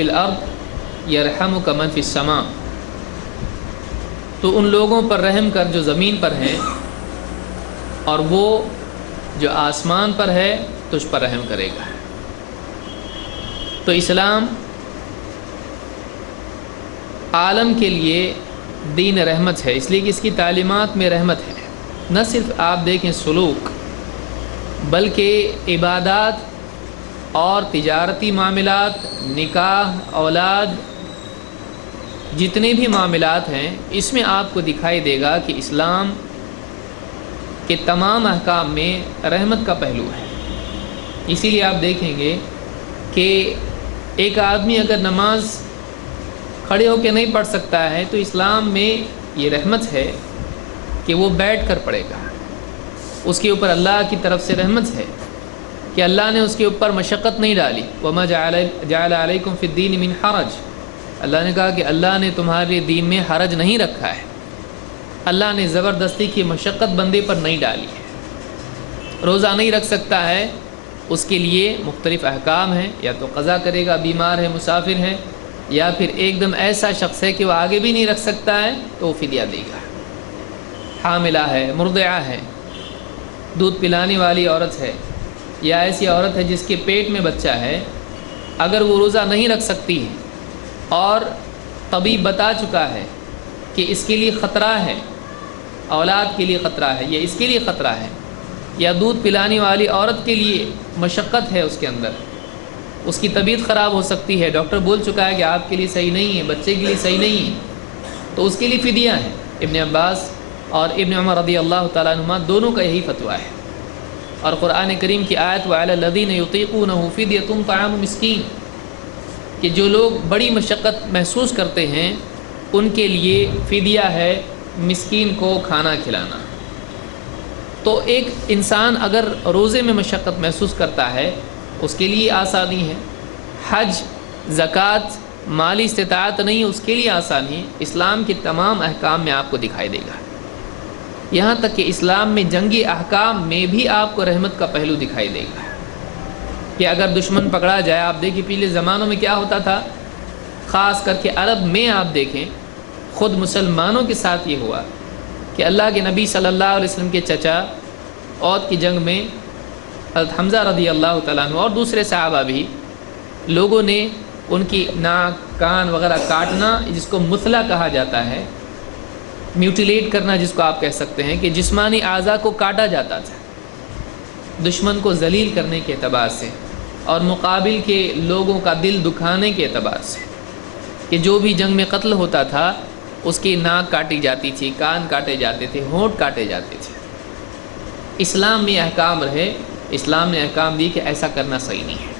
فی الارض یرحمک من فی السماء، تو ان لوگوں پر رحم کر جو زمین پر ہیں، اور وہ جو آسمان پر ہے تجھ پر رحم کرے گا۔ تو اسلام عالم کے لیے دین رحمت ہے، اس لیے کہ اس کی تعلیمات میں رحمت ہے۔ نہ صرف آپ دیکھیں سلوک، بلکہ عبادات اور تجارتی معاملات، نکاح، اولاد، جتنے بھی معاملات ہیں، اس میں آپ کو دکھائی دے گا کہ اسلام کے تمام احکام میں رحمت کا پہلو ہے۔ اسی لیے آپ دیکھیں گے کہ ایک آدمی اگر نماز کھڑے ہو کے نہیں پڑھ سکتا ہے تو اسلام میں یہ رحمت ہے کہ وہ بیٹھ کر پڑھے گا۔ اس کے اوپر اللہ کی طرف سے رحمت ہے کہ اللہ نے اس کے اوپر مشقت نہیں ڈالی۔ وَمَا جَعَلَ عَلَيْكُمْ فِي الدِّينِ مِنْ حَرَجٍ، اللہ نے کہا کہ اللہ نے تمہارے دین میں حرج نہیں رکھا ہے، اللہ نے زبردستی کی مشقت بندے پر نہیں ڈالی ہے۔ روزہ نہیں رکھ سکتا ہے، اس کے لیے مختلف احکام ہیں، یا تو قضا کرے گا، بیمار ہے، مسافر ہے، یا پھر ایک دم ایسا شخص ہے کہ وہ آگے بھی نہیں رکھ سکتا ہے تو وہ فدیہ دے گا۔ حاملہ ہے، مرضعہ ہے، دودھ پلانے والی عورت ہے، یا ایسی عورت ہے جس کے پیٹ میں بچہ ہے، اگر وہ روزہ نہیں رکھ سکتی ہے اور طبیب بتا چکا ہے کہ اس کے لیے خطرہ ہے، اولاد کے لیے خطرہ ہے، یا اس کے لیے خطرہ ہے، یا دودھ پلانے والی عورت کے لیے مشقت ہے، اس کے اندر اس کی طبیعت خراب ہو سکتی ہے، ڈاکٹر بول چکا ہے کہ آپ کے لیے صحیح نہیں ہے، بچے کے لیے صحیح نہیں ہے، تو اس کے لیے فدیہ ہے۔ ابن عباس اور ابن عمر رضی اللہ تعالیٰ عنہما دونوں کا یہی فتویٰ ہے۔ اور قرآن کریم کی آیت وَعَلَى الَّذِينَ يُطِيقُونَهُ فِدْيَةٌ طَعَامُ مِسْكِينٍ، کہ جو لوگ بڑی مشقت محسوس کرتے ہیں ان کے لیے فدیہ ہے مسکین کو کھانا کھلانا۔ تو ایک انسان اگر روزے میں مشقت محسوس کرتا ہے اس کے لیے آسانی ہے، حج، زکوٰۃ، مالی استطاعت نہیں، اس کے لیے آسانی ہے۔ اسلام کے تمام احکام میں آپ کو دکھائی دے گا، یہاں تک کہ اسلام میں جنگی احکام میں بھی آپ کو رحمت کا پہلو دکھائی دے گا کہ اگر دشمن پکڑا جائے، آپ دیکھیں پچھلے زمانوں میں کیا ہوتا تھا، خاص کر کے عرب میں آپ دیکھیں، خود مسلمانوں کے ساتھ یہ ہوا کہ اللہ کے نبی صلی اللہ علیہ وسلم کے چچا عہد کی جنگ میں حضرت حمزہ رضی اللہ تعالیٰ عنہ اور دوسرے صحابہ بھی، لوگوں نے ان کی ناک، کان وغیرہ کاٹنا، جس کو مثلہ کہا جاتا ہے، میوٹیلیٹ کرنا جس کو آپ کہہ سکتے ہیں، کہ جسمانی اعضاء کو کاٹا جاتا تھا دشمن کو ذلیل کرنے کے اعتبار سے اور مقابل کے لوگوں کا دل دکھانے کے اعتبار سے، کہ جو بھی جنگ میں قتل ہوتا تھا اس کی ناک کاٹی جاتی تھی، کان کاٹے جاتے تھے، ہونٹ کاٹے جاتے تھے۔ اسلام میں احکام رہے، اسلام نے احکام دی کہ ایسا کرنا صحیح نہیں ہے،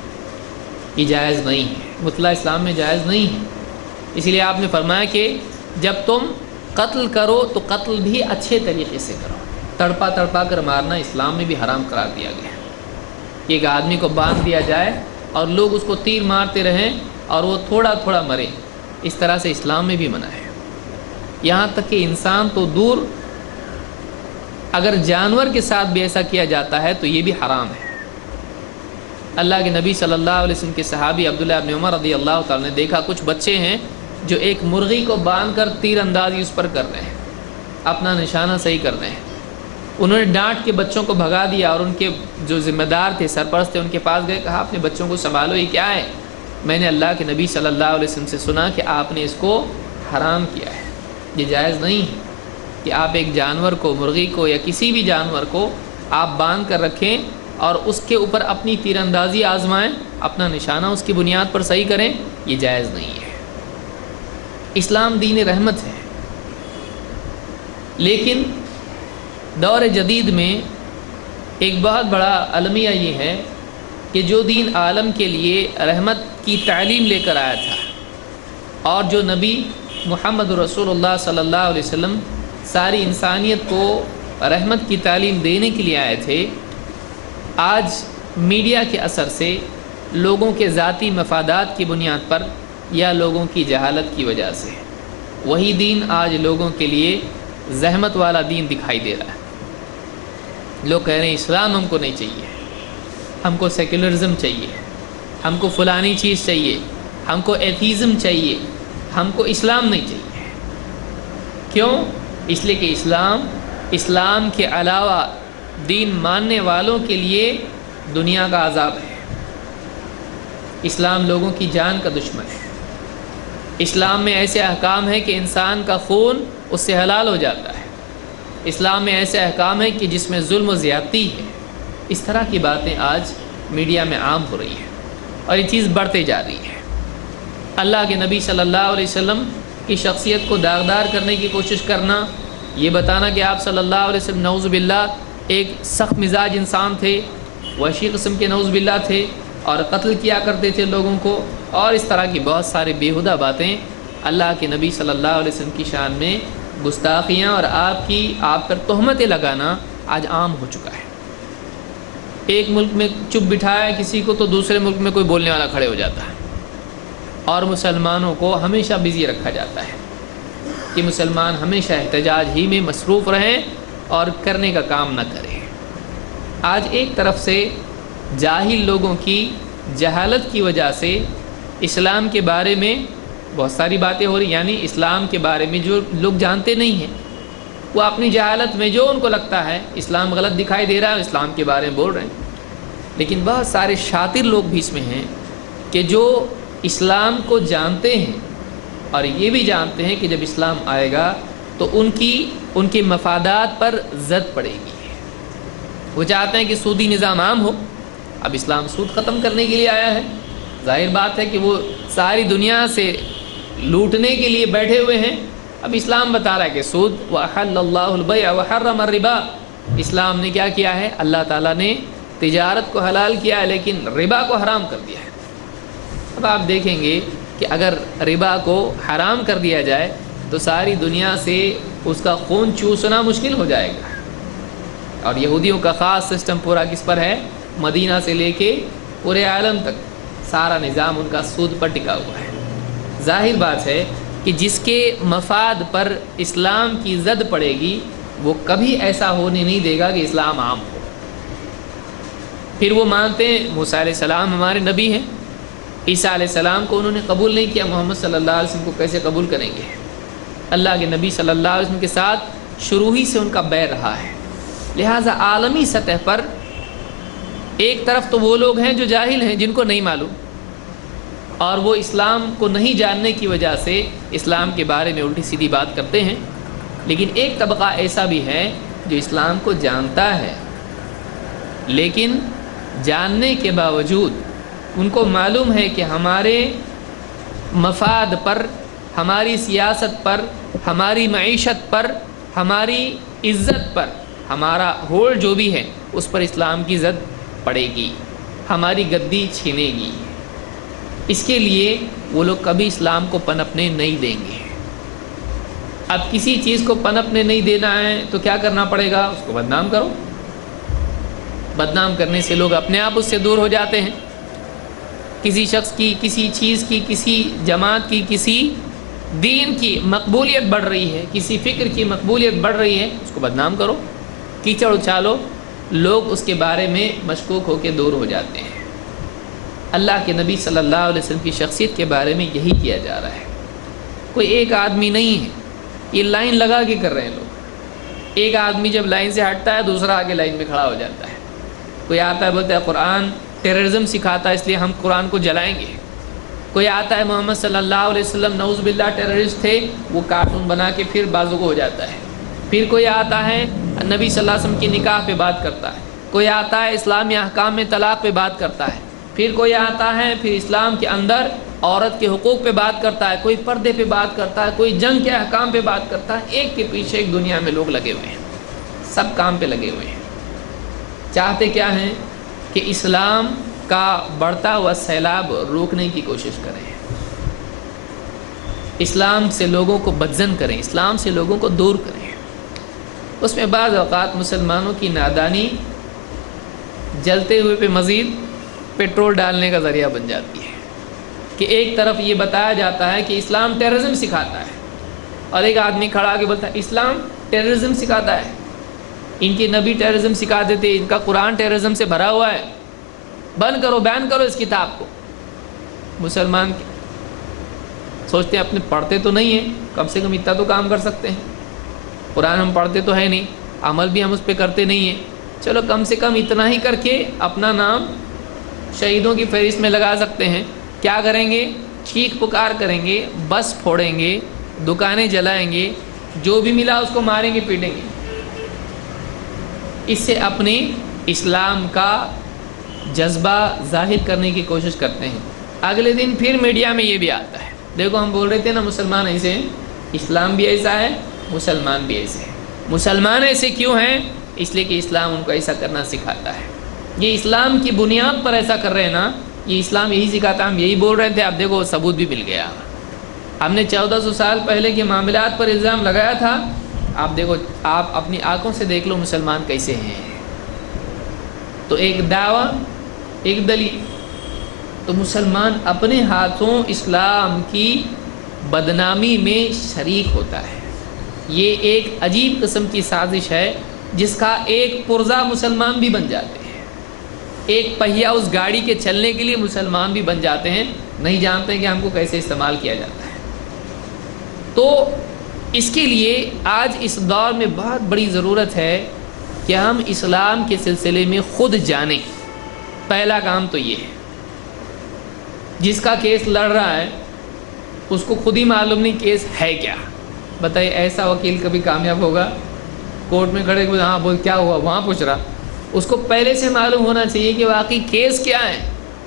یہ جائز نہیں ہے، مثلہ اسلام میں جائز نہیں ہے۔ اسی لیے آپ نے فرمایا کہ جب تم قتل کرو تو قتل بھی اچھے طریقے سے کرو، تڑپا تڑپا کر مارنا اسلام میں بھی حرام قرار دیا گیا ہے۔ ایک آدمی کو باندھ دیا جائے اور لوگ اس کو تیر مارتے رہیں اور وہ تھوڑا تھوڑا مرے، اس طرح سے اسلام میں بھی منع ہے۔ یہاں تک کہ انسان تو دور، اگر جانور کے ساتھ بھی ایسا کیا جاتا ہے تو یہ بھی حرام ہے۔ اللہ کے نبی صلی اللہ علیہ وسلم کے صحابی عبداللہ ابن عمر رضی اللہ تعالیٰ نے دیکھا کچھ بچے ہیں جو ایک مرغی کو باندھ کر تیر اندازی اس پر کر رہے ہیں، اپنا نشانہ صحیح کر رہے ہیں۔ انہوں نے ڈانٹ کے بچوں کو بھگا دیا اور ان کے جو ذمہ دار تھے، سرپرست تھے، ان کے پاس گئے، کہا اپنے بچوں کو سنبھالو، یہ کیا ہے؟ میں نے اللہ کے نبی صلی اللہ علیہ وسلم سے سنا کہ آپ نے اس کو حرام کیا ہے، یہ جائز نہیں ہے کہ آپ ایک جانور کو، مرغی کو یا کسی بھی جانور کو آپ باندھ کر رکھیں اور اس کے اوپر اپنی تیر اندازی آزمائیں، اپنا نشانہ اس کی بنیاد پر صحیح کریں، یہ جائز نہیں ہے۔ اسلام دین رحمت ہے، لیکن دور جدید میں ایک بہت بڑا المیہ یہ ہے کہ جو دین عالم کے لیے رحمت کی تعلیم لے کر آیا تھا اور جو نبی محمد رسول اللہ صلی اللہ علیہ وسلم ساری انسانیت کو رحمت کی تعلیم دینے کے لیے آئے تھے، آج میڈیا کے اثر سے لوگوں کے ذاتی مفادات کی بنیاد پر یا لوگوں کی جہالت کی وجہ سے وہی دین آج لوگوں کے لیے زحمت والا دین دکھائی دے رہا ہے۔ لوگ کہہ رہے ہیں اسلام ہم کو نہیں چاہیے، ہم کو سیکولرزم چاہیے، ہم کو فلانی چیز چاہیے، ہم کو ایتھیزم چاہیے، ہم کو اسلام نہیں چاہیے۔ کیوں؟ اس لیے کہ اسلام کے علاوہ دین ماننے والوں کے لیے دنیا کا عذاب ہے۔ اسلام لوگوں کی جان کا دشمن ہے۔ اسلام میں ایسے احکام ہیں کہ انسان کا خون اس سے حلال ہو جاتا ہے۔ اسلام میں ایسے احکام ہیں کہ جس میں ظلم و زیادتی ہے۔ اس طرح کی باتیں آج میڈیا میں عام ہو رہی ہیں اور یہ چیز بڑھتے جا رہی ہے۔ اللہ کے نبی صلی اللہ علیہ وسلم کی شخصیت کو داغدار کرنے کی کوشش کرنا، یہ بتانا کہ آپ صلی اللہ علیہ وسلم نعوذ باللہ ایک سخت مزاج انسان تھے، وحشی قسم کے نعوذ باللہ تھے اور قتل کیا کرتے تھے لوگوں کو، اور اس طرح کی بہت سارے بیہودہ باتیں اللہ کے نبی صلی اللہ علیہ وسلم کی شان میں گستاخیاں اور آپ پر تہمتیں لگانا آج عام ہو چکا ہے۔ ایک ملک میں چپ بٹھایا ہے کسی کو تو دوسرے ملک میں کوئی بولنے والا کھڑے ہو جاتا ہے، اور مسلمانوں کو ہمیشہ بزی رکھا جاتا ہے کہ مسلمان ہمیشہ احتجاج ہی میں مصروف رہیں اور کرنے کا کام نہ کریں۔ آج ایک طرف سے جاہل لوگوں کی جہالت کی وجہ سے اسلام کے بارے میں بہت ساری باتیں ہو رہی، یعنی اسلام کے بارے میں جو لوگ جانتے نہیں ہیں وہ اپنی جہالت میں جو ان کو لگتا ہے اسلام غلط دکھائی دے رہا ہے اسلام کے بارے میں بول رہے ہیں۔ لیکن بہت سارے شاطر لوگ بھی اس میں ہیں کہ جو اسلام کو جانتے ہیں اور یہ بھی جانتے ہیں کہ جب اسلام آئے گا تو ان کے مفادات پر زد پڑے گی۔ وہ چاہتے ہیں کہ سودی نظام عام ہو۔ اب اسلام سود ختم کرنے کے لیے آیا ہے، ظاہر بات ہے کہ وہ ساری دنیا سے لوٹنے کے لیے بیٹھے ہوئے ہیں۔ اب اسلام بتا رہا ہے کہ سود وَأَحَلَّ اللَّهُ الْبَيْعَ وَحَرَّمَ الرِّبَا، اسلام نے کیا کیا ہے؟ اللہ تعالیٰ نے تجارت کو حلال کیا ہے لیکن ربا کو حرام کر دیا ہے۔ اب آپ دیکھیں گے کہ اگر ربا کو حرام کر دیا جائے تو ساری دنیا سے اس کا خون چوسنا مشکل ہو جائے گا، اور یہودیوں کا خاص سسٹم پورا کس پر ہے؟ مدینہ سے لے کے پورے عالم تک سارا نظام ان کا سود پر ٹکا ہوا ہے۔ ظاہر بات ہے کہ جس کے مفاد پر اسلام کی زد پڑے گی وہ کبھی ایسا ہونے نہیں دے گا کہ اسلام عام ہو۔ پھر وہ مانتے ہیں موسیٰ علیہ السلام ہمارے نبی ہیں، عیسیٰ علیہ السلام کو انہوں نے قبول نہیں کیا، محمد صلی اللہ علیہ وسلم کو کیسے قبول کریں گے؟ اللہ کے نبی صلی اللہ علیہ وسلم کے ساتھ شروع ہی سے ان کا بیر رہا ہے۔ لہٰذا عالمی سطح پر ایک طرف تو وہ لوگ ہیں جو جاہل ہیں، جن کو نہیں معلوم، اور وہ اسلام کو نہیں جاننے کی وجہ سے اسلام کے بارے میں الٹی سیدھی بات کرتے ہیں۔ لیکن ایک طبقہ ایسا بھی ہے جو اسلام کو جانتا ہے، لیکن جاننے کے باوجود ان کو معلوم ہے کہ ہمارے مفاد پر، ہماری سیاست پر، ہماری معیشت پر، ہماری عزت پر، ہمارا ہولڈ جو بھی ہے اس پر اسلام کی زد پڑے گی، ہماری گدی چھینے گی۔ اس کے لیے وہ لوگ کبھی اسلام کو پنپنے نہیں دیں گے۔ اب کسی چیز کو پنپنے نہیں دینا ہے تو کیا کرنا پڑے گا؟ اس کو بدنام کرو۔ بدنام کرنے سے لوگ اپنے آپ اس سے دور ہو جاتے ہیں۔ کسی شخص کی، کسی چیز کی، کسی جماعت کی، کسی دین کی مقبولیت بڑھ رہی ہے، کسی فکر کی مقبولیت بڑھ رہی ہے، اس کو بدنام کرو، کیچڑ اچھالو، لوگ اس کے بارے میں مشکوک ہو کے دور ہو جاتے ہیں۔ اللہ کے نبی صلی اللہ علیہ وسلم کی شخصیت کے بارے میں یہی کیا جا رہا ہے۔ کوئی ایک آدمی نہیں ہے، یہ لائن لگا کے کر رہے ہیں لوگ۔ ایک آدمی جب لائن سے ہٹتا ہے دوسرا آگے لائن میں کھڑا ہو جاتا ہے۔ کوئی آتا ہے بولتا ہے قرآن ٹیررزم سکھاتا ہے اس لیے ہم قرآن کو جلائیں گے۔ کوئی آتا ہے محمد صلی اللہ علیہ وسلم نعوذ باللہ ٹیررسٹ تھے، وہ کارٹون بنا کے پھر بازو کو ہو جاتا ہے۔ پھر کوئی آتا ہے نبی صلی اللہ علیہ وسلم کی نکاح پہ بات کرتا ہے، کوئی آتا ہے اسلامی احکام میں طلاق پہ بات کرتا ہے، پھر کوئی آتا ہے پھر اسلام کے اندر عورت کے حقوق پہ بات کرتا ہے، کوئی پردے پہ بات کرتا ہے، کوئی جنگ کے احکام پہ بات کرتا ہے۔ ایک کے پیچھے ایک دنیا میں لوگ لگے ہوئے ہیں، سب کام پہ لگے ہوئے ہیں۔ چاہتے کیا ہیں؟ کہ اسلام کا بڑھتا ہوا سیلاب روکنے کی کوشش کریں، اسلام سے لوگوں کو بدزن کریں، اسلام سے لوگوں کو دور کریں۔ اس میں بعض اوقات مسلمانوں کی نادانی جلتے ہوئے پہ مزید پیٹرول ڈالنے کا ذریعہ بن جاتی ہے کہ ایک طرف یہ بتایا جاتا ہے کہ اسلام ٹیررزم سکھاتا ہے، اور ایک آدمی کھڑا کے بولتا ہے اسلام ٹیررزم سکھاتا ہے، ان کے نبی ٹیررزم سکھاتے تھے، ان کا قرآن ٹیررزم سے بھرا ہوا ہے، بند کرو، بین کرو اس کتاب کو۔ مسلمان سوچتے ہیں اپنے پڑھتے تو نہیں ہیں، کم سے کم اتنا تو کام کر سکتے ہیں، قرآن ہم پڑھتے تو ہے نہیں، عمل بھی ہم اس پہ کرتے نہیں ہیں، چلو کم سے کم اتنا ہی کر کے اپنا نام شہیدوں کی فہرست میں لگا سکتے ہیں۔ کیا کریں گے؟ چیخ پکار کریں گے، بس پھوڑیں گے، دکانیں جلائیں گے، جو بھی ملا اس کو ماریں گے، پیٹیں گے۔ اس سے اپنے اسلام کا جذبہ ظاہر کرنے کی کوشش کرتے ہیں۔ اگلے دن پھر میڈیا میں یہ بھی آتا ہے، دیکھو ہم بول رہے تھے نا مسلمان ایسے ہیں، اسلام بھی ایسا ہے، مسلمان بھی ایسے ہیں۔ مسلمان ایسے کیوں ہیں؟ اس لیے کہ اسلام ان کو ایسا کرنا سکھاتا ہے۔ یہ اسلام کی بنیاد پر ایسا کر رہے ہیں نا، یہ اسلام یہی سکھاتا ہے، ہم یہی بول رہے تھے، اب دیکھو ثبوت بھی مل گیا۔ ہم نے 1400 سال پہلے کے معاملات پر الزام لگایا تھا، آپ دیکھو، آپ اپنی آنکھوں سے دیکھ لو مسلمان کیسے ہیں۔ تو ایک دعویٰ، ایک دلیل، تو مسلمان اپنے ہاتھوں اسلام کی بدنامی میں شریک ہوتا ہے۔ یہ ایک عجیب قسم کی سازش ہے جس کا ایک پرزہ مسلمان بھی بن جاتے ہیں، ایک پہیہ اس گاڑی کے چلنے کے لیے مسلمان بھی بن جاتے ہیں، نہیں جانتے کہ ہم کو کیسے استعمال کیا جاتا ہے۔ تو اس کے لیے آج اس دور میں بہت بڑی ضرورت ہے کہ ہم اسلام کے سلسلے میں خود جانیں۔ پہلا کام تو یہ ہے، جس کا کیس لڑ رہا ہے اس کو خود ہی معلوم نہیں کیس ہے کیا۔ بتائیے ایسا وکیل کبھی کامیاب ہوگا؟ کورٹ میں کھڑے ہوئے ہاں بول کیا ہوا وہاں پوچھ رہا، اس کو پہلے سے معلوم ہونا چاہیے کہ واقعی کیس کیا ہے،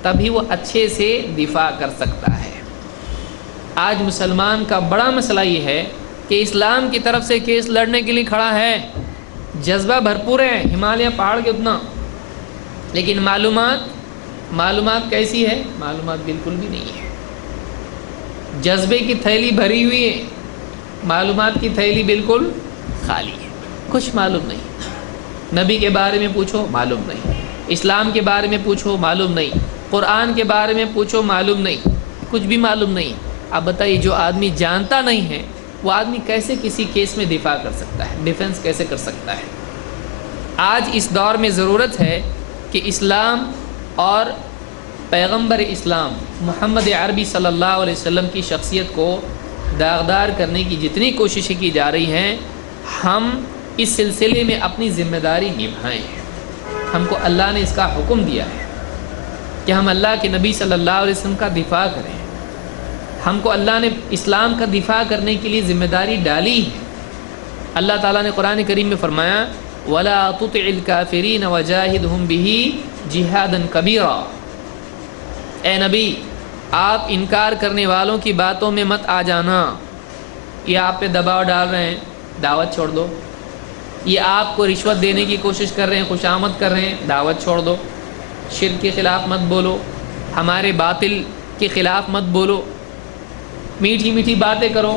تبھی وہ اچھے سے دفاع کر سکتا ہے۔ آج مسلمان کا بڑا مسئلہ یہ ہے کہ اسلام کی طرف سے کیس لڑنے کے لیے کھڑا ہے، جذبہ بھرپور ہے ہمالیہ پہاڑ کے اتنا، لیکن معلومات کیسی ہے؟ معلومات بالکل بھی نہیں ہے۔ جذبے کی تھیلی بھری ہوئی ہے، معلومات کی تھیلی بالکل خالی ہے، کچھ معلوم نہیں۔ نبی کے بارے میں پوچھو معلوم نہیں، اسلام کے بارے میں پوچھو معلوم نہیں، قرآن کے بارے میں پوچھو معلوم نہیں، کچھ بھی معلوم نہیں۔ اب بتائیے جو آدمی جانتا نہیں ہے وہ آدمی کیسے کسی کیس میں دفاع کر سکتا ہے، ڈیفنس کیسے کر سکتا ہے؟ آج اس دور میں ضرورت ہے کہ اسلام اور پیغمبر اسلام محمد عربی صلی اللہ علیہ وسلم کی شخصیت کو داغدار کرنے کی جتنی کوششیں کی جا رہی ہیں، ہم اس سلسلے میں اپنی ذمہ داری نبھائیں۔ ہم کو اللہ نے اس کا حکم دیا ہے کہ ہم اللہ کے نبی صلی اللہ علیہ وسلم کا دفاع کریں، ہم کو اللہ نے اسلام کا دفاع کرنے کے لیے ذمہ داری ڈالی ہے۔ اللہ تعالیٰ نے قرآن کریم میں فرمایا وَلَا تُطِعِ الْكَافِرِينَ وَجَاهِدْهُمْ بِهِ جِهَادًا كَبِيرًا۔ اے نبی آپ انکار کرنے والوں کی باتوں میں مت آ جانا، یہ آپ پہ دباؤ ڈال رہے ہیں دعوت چھوڑ دو، یہ آپ کو رشوت دینے کی کوشش کر رہے ہیں، خوشامد کر رہے ہیں، دعوت چھوڑ دو، شرک کے خلاف مت بولو، ہمارے باطل کے خلاف مت بولو، میٹھی میٹھی باتیں کرو،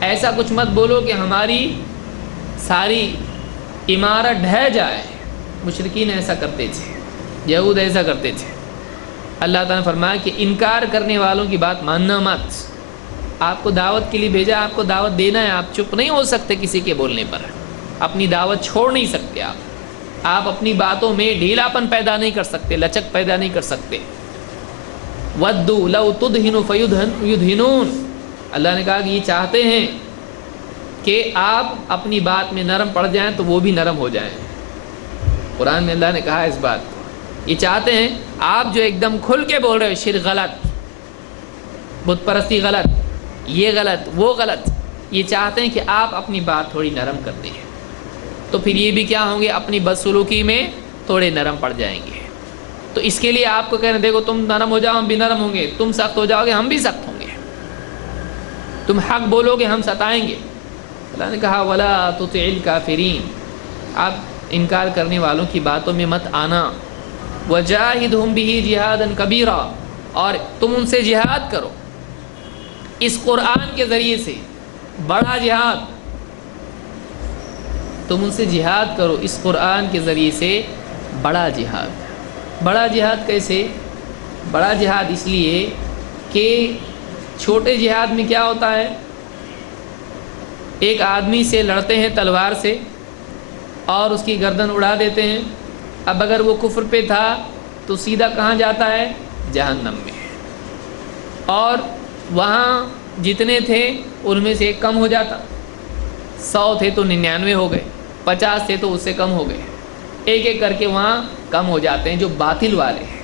ایسا کچھ مت بولو کہ ہماری ساری عمارت ڈھہ جائے۔ مشرکین ایسا کرتے تھے، یہود ایسا کرتے تھے۔ اللہ تعالیٰ نے فرمایا کہ انکار کرنے والوں کی بات ماننا مت، آپ کو دعوت کے لیے بھیجا، آپ کو دعوت دینا ہے، آپ چپ نہیں ہو سکتے کسی کے بولنے پر، اپنی دعوت چھوڑ نہیں سکتے، آپ اپنی باتوں میں ڈھیلاپن پیدا نہیں کر سکتے، لچک پیدا نہیں کر سکتے۔ وَدُّوا لَوْ تُدْهِنُ فَيُدْهِنُونَ، اللہ نے کہا کہ یہ چاہتے ہیں کہ آپ اپنی بات میں نرم پڑ جائیں تو وہ بھی نرم ہو جائیں۔ قرآن میں اللہ نے کہا اس بات کو، یہ چاہتے ہیں آپ جو ایک دم کھل کے بول رہے ہو شرک غلط، بت پرستی غلط، یہ غلط وہ غلط، یہ چاہتے ہیں کہ آپ اپنی بات تھوڑی نرم کر دیں، تو پھر یہ بھی کیا ہوں گے، اپنی بدسلوکی میں تھوڑے نرم پڑ جائیں گے۔ تو اس کے لیے آپ کو کہنا دیکھو تم نرم ہو جاؤ ہم بھی نرم ہوں گے، تم سخت ہو جاؤ گے ہم بھی سخت ہوں گے، تم حق بولو گے ہم ستائیں گے۔ اللہ نے کہا وَلَا تُطِعِ الْكَافِرِينَ، آپ انکار کرنے والوں کی باتوں میں مت آنا، وَجَاهِدْهُمْ بِهِ جِهَادًا كَبِيرًا، اور تم ان سے جہاد کرو اس قرآن کے ذریعے سے، بڑا جہاد، تم ان سے جہاد کرو اس قرآن کے ذریعے سے، بڑا جہاد۔ بڑا جہاد کیسے؟ بڑا جہاد اس لیے کہ چھوٹے جہاد میں کیا ہوتا ہے، ایک آدمی سے لڑتے ہیں تلوار سے اور اس کی گردن اڑا دیتے ہیں، اب اگر وہ کفر پہ تھا تو سیدھا کہاں جاتا ہے؟ جہنم میں۔ اور وہاں جتنے تھے ان میں سے ایک کم ہو جاتا، 100 تھے تو 99 ہو گئے، 50 تھے تو اس سے کم ہو گئے، ایک ایک کر کے وہاں کم ہو جاتے ہیں جو باطل والے ہیں۔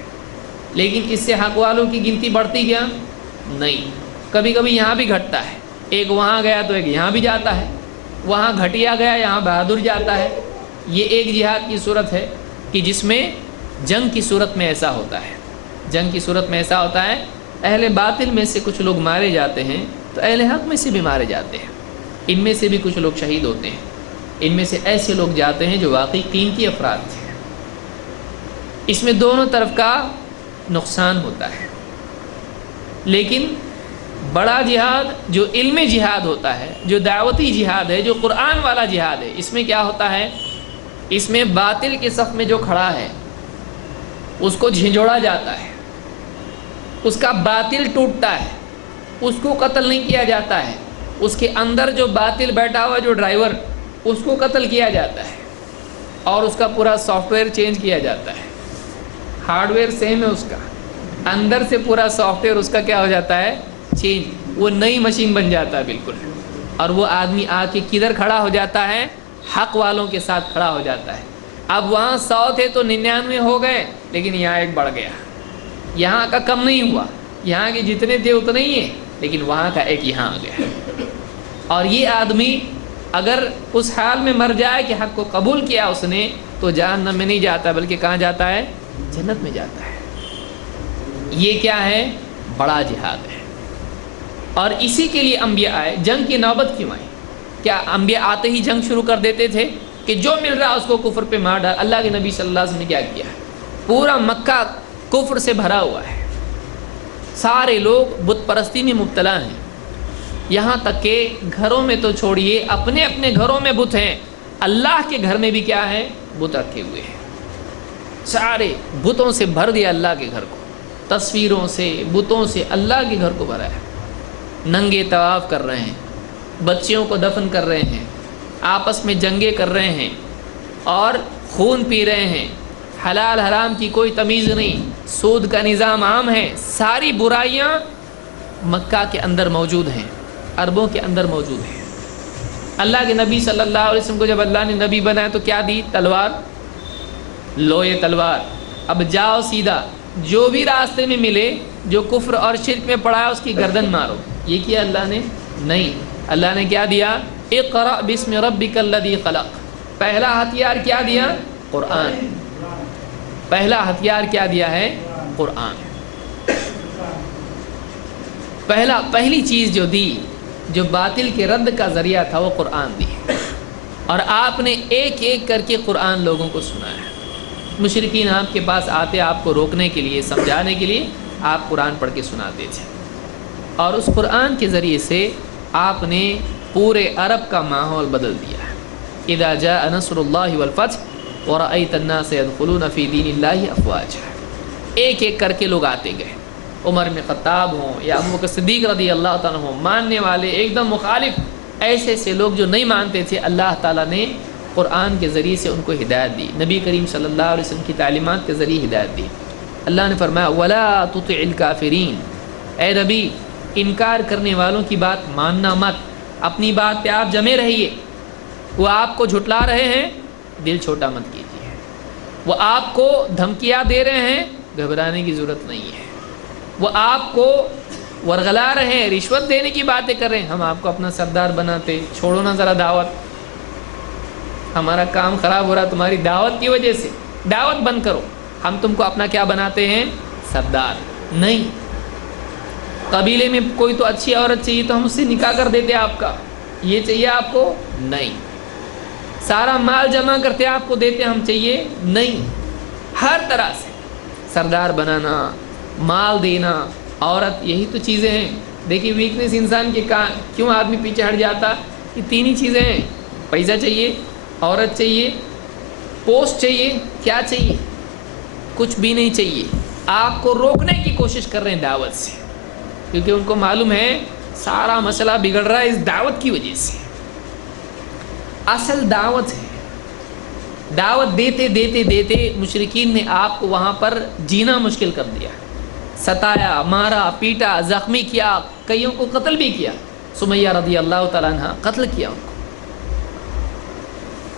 لیکن اس سے حق والوں کی گنتی بڑھتی کیا؟ نہیں، کبھی کبھی یہاں بھی گھٹتا ہے، ایک وہاں گیا تو ایک یہاں بھی جاتا ہے، وہاں گھٹیا گیا یہاں بہادر جاتا ہے۔ یہ ایک جہاد کی صورت ہے کہ جس میں جنگ کی صورت میں ایسا ہوتا ہے، جنگ کی صورت میں ایسا ہوتا ہے، اہل باطل میں سے کچھ لوگ مارے جاتے ہیں تو اہل حق میں سے بھی مارے جاتے ہیں، ان میں سے بھی کچھ لوگ شہید ہوتے ہیں، ان میں سے ایسے لوگ جاتے ہیں جو واقعی قیمتی افراد تھے۔ اس میں دونوں طرف کا نقصان ہوتا ہے، لیکن بڑا جہاد جو علمی جہاد ہوتا ہے، جو دعوتی جہاد ہے، جو قرآن والا جہاد ہے، اس میں کیا ہوتا ہے؟ اس میں باطل کے صف میں جو کھڑا ہے اس کو جھنجھوڑا جاتا ہے، اس کا باطل ٹوٹتا ہے، اس کو قتل نہیں کیا جاتا ہے، اس کے اندر جو باطل بیٹھا ہوا جو ڈرائیور اس کو قتل کیا جاتا ہے، اور اس کا پورا سافٹ ویئر چینج کیا جاتا ہے۔ ہارڈ ویئر سیم ہے اس کا، اندر سے پورا سافٹ ویئر اس کا کیا ہو جاتا ہے؟ چینج، وہ نئی مشین بن جاتا ہے بالکل، اور وہ آدمی آ کے کدھر کھڑا ہو جاتا ہے؟ حق والوں کے ساتھ کھڑا ہو جاتا ہے۔ اب وہاں 100 تھے تو 99 ہو گئے، لیکن یہاں ایک بڑھ گیا، یہاں کا کم نہیں ہوا، یہاں کے جتنے تھے اتنے ہی ہیں، لیکن وہاں کا ایک یہاں آ گیا۔ اور یہ آدمی اگر اس حال میں مر جائے کہ حق کو قبول کیا اس نے، تو جہنم میں نہیں جاتا بلکہ کہاں جاتا ہے؟ جنت میں جاتا ہے۔ یہ کیا ہے؟ بڑا جہاد ہے۔ اور اسی کے لیے انبیاء آئے۔ جنگ کی نوبت کیوں آئی؟ کیا انبیاء آتے ہی جنگ شروع کر دیتے تھے کہ جو مل رہا اس کو کفر پہ مار ڈال؟ اللہ کے نبی صلی اللہ علیہ وسلم نے کیا کیا ہے؟ پورا مکہ کفر سے بھرا ہوا ہے، سارے لوگ بت پرستی میں مبتلا ہیں، یہاں تک کہ گھروں میں تو چھوڑیے، اپنے اپنے گھروں میں بت ہیں، اللہ کے گھر میں بھی کیا ہے؟ بت رکھے ہوئے ہیں، سارے بتوں سے بھر دیا اللہ کے گھر کو، تصویروں سے، بتوں سے اللہ کے گھر کو بھرا ہے۔ ننگے طواف کر رہے ہیں، بچیوں کو دفن کر رہے ہیں، آپس میں جنگیں کر رہے ہیں، اور خون پی رہے ہیں، حلال حرام کی کوئی تمیز نہیں، سود کا نظام عام ہے، ساری برائیاں مکہ کے اندر موجود ہیں، عربوں کے اندر موجود ہیں۔ اللہ کے نبی صلی اللہ علیہ وسلم کو جب اللہ نے نبی بنایا تو کیا دی؟ تلوار، لو یہ تلوار، اب جاؤ سیدھا، جو بھی راستے میں ملے جو کفر اور شرک میں پڑا ہے اس کی گردن مارو۔ یہ کیا اللہ نے؟ نہیں، اللہ نے کیا دیا؟ اقرأ بسم ربک الذی خلق۔ پہلا ہتھیار کیا دیا؟ قرآن۔ پہلا ہتھیار کیا دیا ہے؟ قرآن۔ پہلی چیز جو دی، جو باطل کے رد کا ذریعہ تھا، وہ قرآن دی، اور آپ نے ایک ایک کر کے قرآن لوگوں کو سنایا۔ مشرکین آپ کے پاس آتے آپ کو روکنے کے لیے، سمجھانے کے لیے، آپ قرآن پڑھ کے سناتے تھے، اور اس قرآن کے ذریعے سے آپ نے پورے عرب کا ماحول بدل دیا۔ اذا جاء نصر اللہ والفتح ورأیت الناس يدخلون فی دین اللہ افواجا۔ ایک ایک کر کے لوگ آتے گئے، عمر بن خطاب ہوں یا ابو بکر صدیق رضی اللہ تعالیٰ ہوں، ماننے والے ایک دم مخالف، ایسے ایسے لوگ جو نہیں مانتے تھے، اللہ تعالیٰ نے قرآن کے ذریعے سے ان کو ہدایت دی، نبی کریم صلی اللہ علیہ وسلم کی تعلیمات کے ذریعے ہدایت دی۔ اللہ نے فرمایا وَلَا تُطِعِ الْكَافِرِينَ، اے نبی انکار کرنے والوں کی بات ماننا مت، اپنی بات پہ آپ جمے رہیے۔ وہ آپ کو جھٹلا رہے ہیں، دل چھوٹا مت کیجیے، وہ آپ کو دھمکیاں دے رہے ہیں، گھبرانے کی ضرورت نہیں ہے، وہ آپ کو ورغلا رہے ہیں، رشوت دینے کی باتیں کر رہے ہیں، ہم آپ کو اپنا سردار بناتے، چھوڑو نا ذرا دعوت، ہمارا کام خراب ہو رہا تمہاری دعوت کی وجہ سے، دعوت بند کرو، ہم تم کو اپنا کیا بناتے ہیں؟ سردار۔ نہیں، قبیلے میں کوئی تو اچھی عورت چاہیے تو ہم اس سے نکاح کر دیتے آپ کا، یہ چاہیے آپ کو؟ نہیں۔ سارا مال جمع کرتے آپ کو دیتے ہم چاہیے؟ نہیں۔ ہر طرح سے سردار بنانا، مال دینا، عورت، یہی تو چیزیں ہیں۔ دیکھیے ویکنیس انسان کے کیوں آدمی پیچھے ہٹ جاتا؟ یہ تین ہی چیزیں ہیں، پیسہ چاہیے، عورت چاہیے، پوسٹ چاہیے، کیا چاہیے؟ کچھ بھی نہیں چاہیے۔ آپ کو روکنے کی کوشش کر رہے ہیں دعوت سے، کیونکہ ان کو معلوم ہے سارا مسئلہ بگڑ رہا ہے اس دعوت کی وجہ سے۔ اصل دعوت ہے، دعوت دیتے دیتے دیتے مشرکین نے آپ کو وہاں پر جینا مشکل کر دیا، ستایا، مارا، پیٹا، زخمی کیا، کئیوں کو قتل بھی کیا. سمیہ رضی اللہ تعالیٰ عنہ قتل کیا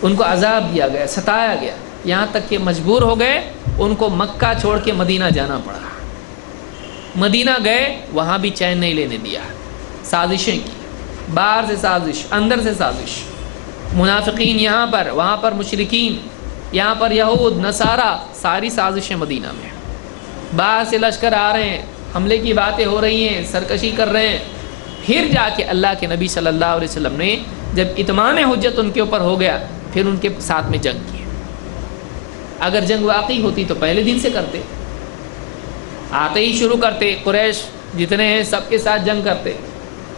ان کو عذاب دیا گیا, ستایا گیا, یہاں تک کہ مجبور ہو گئے ان کو مکہ چھوڑ کے مدینہ جانا پڑا. مدینہ گئے, وہاں بھی چین نہیں لینے دیا, سازشیں کی, باہر سے سازش, اندر سے سازش, منافقین یہاں پر, وہاں پر مشرکین, یہاں پر یہود نصارہ, ساری سازشیں مدینہ میں. باہر سے لشکر آ رہے ہیں, حملے کی باتیں ہو رہی ہیں, سرکشی کر رہے ہیں. پھر جا کے اللہ کے نبی صلی اللہ علیہ وسلم نے جب اتمام حجت ان کے اوپر ہو گیا, پھر ان کے ساتھ میں جنگ کی. اگر جنگ واقعی ہوتی تو پہلے دن سے کرتے, آتے ہی شروع کرتے, قریش جتنے ہیں سب کے ساتھ جنگ کرتے,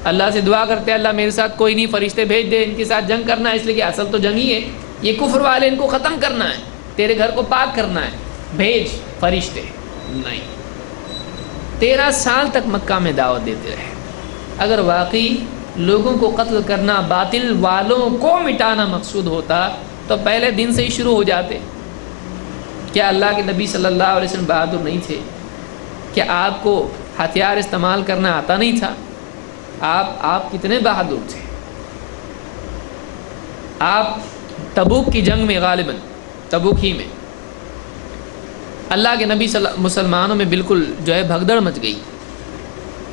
اللہ سے دعا کرتے اللہ میرے ساتھ کوئی نہیں, فرشتے بھیج دے, ان کے ساتھ جنگ کرنا ہے, اس لیے کہ اصل تو جنگ ہی ہے, یہ کفر والے ان کو ختم کرنا ہے, تیرے گھر کو پاک کرنا ہے, بھیج فرشتے. نہیں, 13 سال تک مکہ میں دعوت دیتے رہے. اگر واقعی لوگوں کو قتل کرنا, باطل والوں کو مٹانا مقصود ہوتا تو پہلے دن سے ہی شروع ہو جاتے. کیا اللہ کے نبی صلی اللہ علیہ وسلم بہادر نہیں تھے؟ کیا آپ کو ہتھیار استعمال کرنا آتا نہیں تھا؟ آپ کتنے بہادر تھے. آپ تبوک کی جنگ میں, غالباً تبوک ہی میں, اللہ کے نبی مسلمانوں میں بالکل جو ہے بھگدڑ مچ گئی.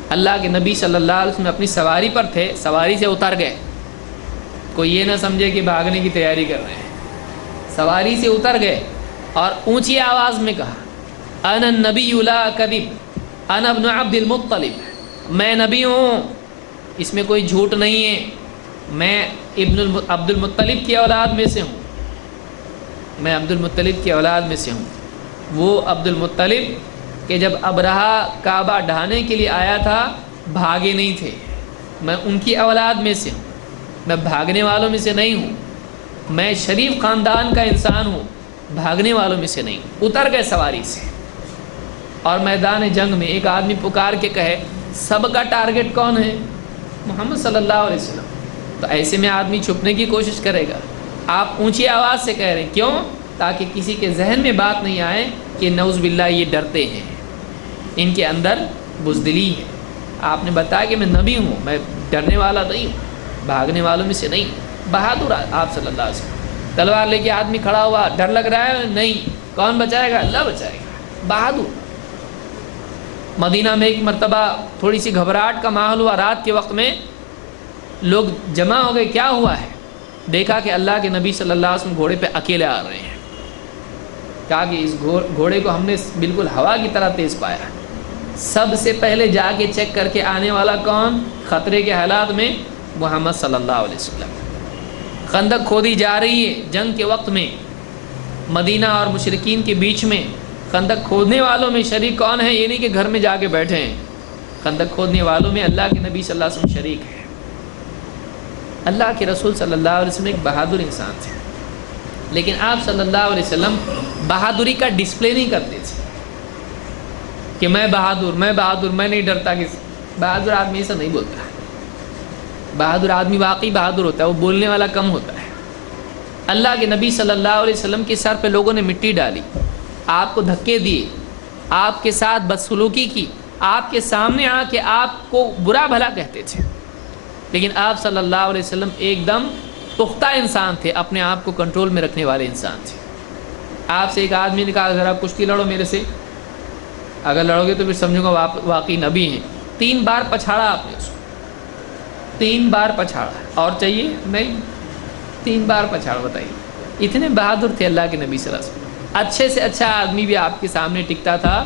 اللہ کے نبی صلی اللہ علیہ وسلم اپنی سواری پر تھے, سواری سے اتر گئے. کوئی یہ نہ سمجھے کہ بھاگنے کی تیاری کر رہے ہیں, سواری سے اتر گئے اور اونچی آواز میں کہا, انا النبی لا کذب انا ابن عبد المطلب, میں نبی ہوں, اس میں کوئی جھوٹ نہیں ہے, میں عبد المطلب کی اولاد میں سے ہوں, میں عبد المطلب کی اولاد میں سے ہوں. وہ عبد المطلب کہ جب ابرہہ کعبہ ڈھانے کے لیے آیا تھا بھاگے نہیں تھے, میں ان کی اولاد میں سے ہوں, میں بھاگنے والوں میں سے نہیں ہوں, میں شریف خاندان کا انسان ہوں, بھاگنے والوں میں سے نہیں ہوں. اتر گئے سواری سے اور میدان جنگ میں ایک آدمی پکار کے کہے سب کا ٹارگٹ کون ہے؟ محمد صلی اللہ علیہ وسلم. تو ایسے میں آدمی چھپنے کی کوشش کرے گا. آپ اونچی آواز سے کہہ رہے ہیں, کیوں؟ تاکہ کسی کے ذہن میں بات نہیں آئے کہ نعوذ باللہ یہ ڈرتے ہیں, ان کے اندر بزدلی ہے. آپ نے بتایا کہ میں نبی ہوں, میں ڈرنے والا نہیں ہوں, بھاگنے والوں میں سے نہیں. بہادر آپ صلی اللہ علیہ وسلم. تلوار لے کے آدمی کھڑا ہوا, ڈر لگ رہا ہے, نہیں, کون بچائے گا؟ اللہ بچائے گا. بہادر. مدینہ میں ایک مرتبہ تھوڑی سی گھبراہٹ کا ماحول ہوا, رات کے وقت میں لوگ جمع ہو گئے, کیا ہوا ہے؟ دیکھا کہ اللہ کے نبی صلی اللہ علیہ وسلم گھوڑے پہ اکیلے آ رہے ہیں. کہا کہ اس گھوڑے کو ہم نے بالکل ہوا کی طرح تیز پایا. سب سے پہلے جا کے چیک کر کے آنے والا کون؟ خطرے کے حالات میں محمد صلی اللہ علیہ وسلم. خندق کھودی جا رہی ہے جنگ کے وقت میں, مدینہ اور مشرکین کے بیچ میں. خندق کھودنے والوں میں شریک کون ہے؟ یہ نہیں کہ گھر میں جا کے بیٹھے ہیں, خندق کھودنے والوں میں اللہ کے نبی صلی اللہ علیہ وسلم شریک ہے. اللہ کے رسول صلی اللہ علیہ وسلم ایک بہادر انسان تھے, لیکن آپ صلی اللہ علیہ وسلم بہادری کا ڈسپلے نہیں کرتے تھے کہ میں بہادر, میں نہیں ڈرتا. بہادر آدمی ایسا نہیں بولتا. بہادر آدمی واقعی بہادر ہوتا ہے, وہ بولنے والا کم ہوتا ہے. اللہ کے نبی صلی اللہ علیہ وسلم کے سر پہ لوگوں نے مٹی ڈالی, آپ کو دھکے دیے, آپ کے ساتھ بدسلوکی کی, آپ کے سامنے آ کے آپ کو برا بھلا کہتے تھے, لیکن آپ صلی اللہ علیہ وسلم ایک دم پختہ انسان تھے, اپنے آپ کو کنٹرول میں رکھنے والے انسان تھے. آپ سے ایک آدمی نے کہا اگر آپ کشتی لڑو میرے سے, اگر لڑو گے تو پھر سمجھو گا واقعی نبی ہیں. 3 بار پچھاڑا آپ نے اس کو, 3 بار پچھاڑا. اور چاہیے نہیں؟ 3 بار پچھاڑا. بتائیے, اتنے بہادر تھے اللہ کے نبی صلی اللہ علیہ وسلم. اچھے سے اچھا آدمی بھی آپ کے سامنے ٹکتا تھا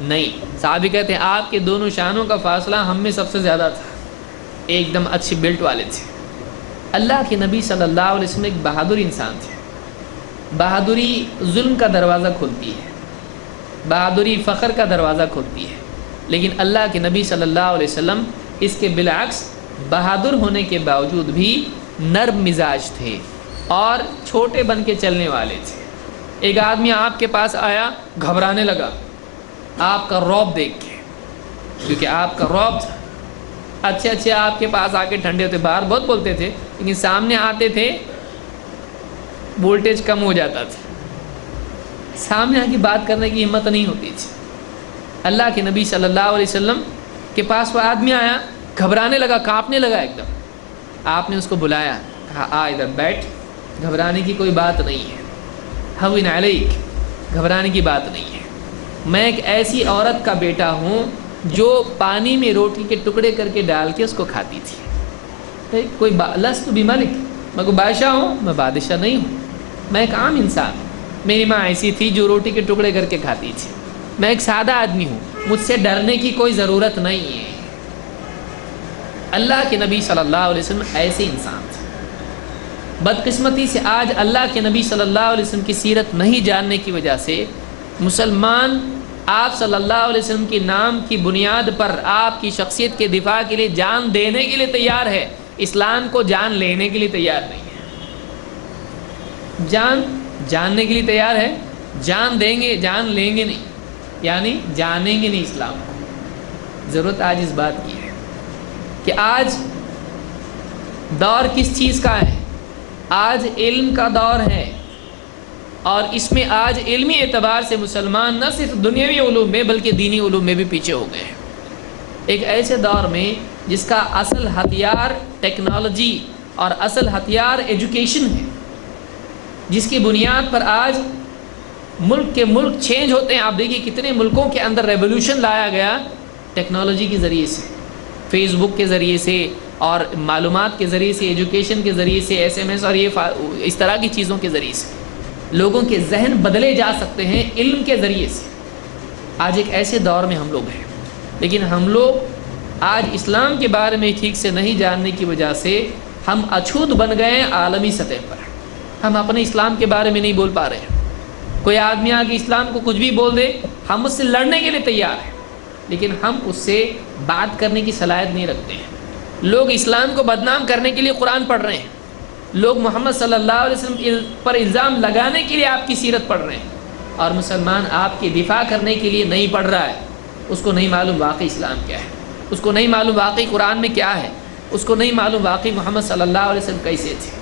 نہیں. صحابی کہتے ہیں آپ کے دونوں شانوں کا فاصلہ ہم میں سب سے زیادہ تھا, ایک دم اچھی بلٹ والے تھے. اللہ کے نبی صلی اللہ علیہ وسلم ایک بہادر انسان تھے. بہادری ظلم کا دروازہ کھولتی ہے, بہادری فخر کا دروازہ کھولتی ہے, لیکن اللہ کے نبی صلی اللہ علیہ وسلم اس کے بالعکس بہادر ہونے کے باوجود بھی نرم مزاج تھے اور چھوٹے بن کے چلنے والے تھے. ایک آدمی آپ کے پاس آیا, گھبرانے لگا آپ کا رعب دیکھ کے, کیونکہ آپ کا رعب تھا. اچھے آپ کے پاس آ کے ٹھنڈے ہوتے, باہر بہت بولتے تھے, لیکن سامنے آتے تھے وولٹیج کم ہو جاتا تھا, سامنے آ کے بات کرنے کی ہمت نہیں ہوتی تھی. اللہ کے نبی صلی اللہ علیہ وسلم کے پاس وہ آدمی آیا, گھبرانے لگا، کانپنے لگا ایک دم. آپ نے اس کو بلایا، کہا آ ادھر بیٹھ، گھبرانے کی کوئی بات نہیں ہے. ہوین علیک، گھبرانے کی بات نہیں ہے. میں ایک ایسی عورت کا بیٹا ہوں جو پانی میں روٹی کے ٹکڑے کر کے ڈال کے اس کو کھاتی تھی. کوئی لست بملک، میں کوئی بادشاہ ہوں؟ میں بادشاہ نہیں ہوں، میں ایک عام انسان. میری ماں ایسی تھی جو روٹی کے ٹکڑے کر کے کھاتی تھی. میں ایک سادہ آدمی ہوں، مجھ سے ڈرنے کی کوئی ضرورت نہیں ہے. اللہ کے نبی صلی اللہ علیہ وسلم ایسے انسان تھے. بدقسمتی سے آج اللہ کے نبی صلی اللہ علیہ وسلم کی سیرت نہیں جاننے کی وجہ سے مسلمان آپ صلی اللہ علیہ وسلم کے نام کی بنیاد پر آپ کی شخصیت کے دفاع کے لیے جان دینے کے لیے تیار ہے، اسلام کو جان لینے کے لیے تیار نہیں ہے. جان جاننے کے لیے تیار ہے، جان دیں گے، جان لیں گے نہیں، یعنی جانیں گے نہیں اسلام کو. ضرورت آج اس بات کی ہے کہ آج دور کس چیز کا ہے؟ آج علم کا دور ہے، اور اس میں آج علمی اعتبار سے مسلمان نہ صرف دنیاوی علوم میں بلکہ دینی علوم میں بھی پیچھے ہو گئے ہیں. ایک ایسے دور میں جس کا اصل ہتھیار ٹیکنالوجی اور اصل ہتھیار ایجوکیشن ہے، جس کی بنیاد پر آج ملک کے ملک چینج ہوتے ہیں. آپ دیکھیے کتنے ملکوں کے اندر ریولوشن لایا گیا ٹیکنالوجی کے ذریعے سے، فیس بک کے ذریعے سے، اور معلومات کے ذریعے سے، ایجوکیشن کے ذریعے سے، SMS اور یہ اس طرح کی چیزوں کے ذریعے سے لوگوں کے ذہن بدلے جا سکتے ہیں علم کے ذریعے سے. آج ایک ایسے دور میں ہم لوگ ہیں، لیکن ہم لوگ آج اسلام کے بارے میں ٹھیک سے نہیں جاننے کی وجہ سے ہم اچھوت بن گئے ہیں عالمی سطح پر. ہم اپنے اسلام کے بارے میں نہیں بول پا رہے ہیں. کوئی آدمی آگے اسلام کو کچھ بھی بول دے، ہم اس سے لڑنے کے لیے تیار ہیں، لیکن ہم اس سے بات کرنے کی صلاحیت نہیں رکھتے ہیں. لوگ اسلام کو بدنام کرنے کے لیے قرآن پڑھ رہے ہیں، لوگ محمد صلی اللہ علیہ وسلم پر الزام لگانے کے لیے آپ کی سیرت پڑھ رہے ہیں، اور مسلمان آپ کی دفاع کرنے کے لیے نہیں پڑھ رہا ہے. اس کو نہیں معلوم واقعی اسلام کیا ہے، اس کو نہیں معلوم واقعی قرآن میں کیا ہے، اس کو نہیں معلوم واقعی محمد صلی اللہ علیہ وسلم کیسے تھے.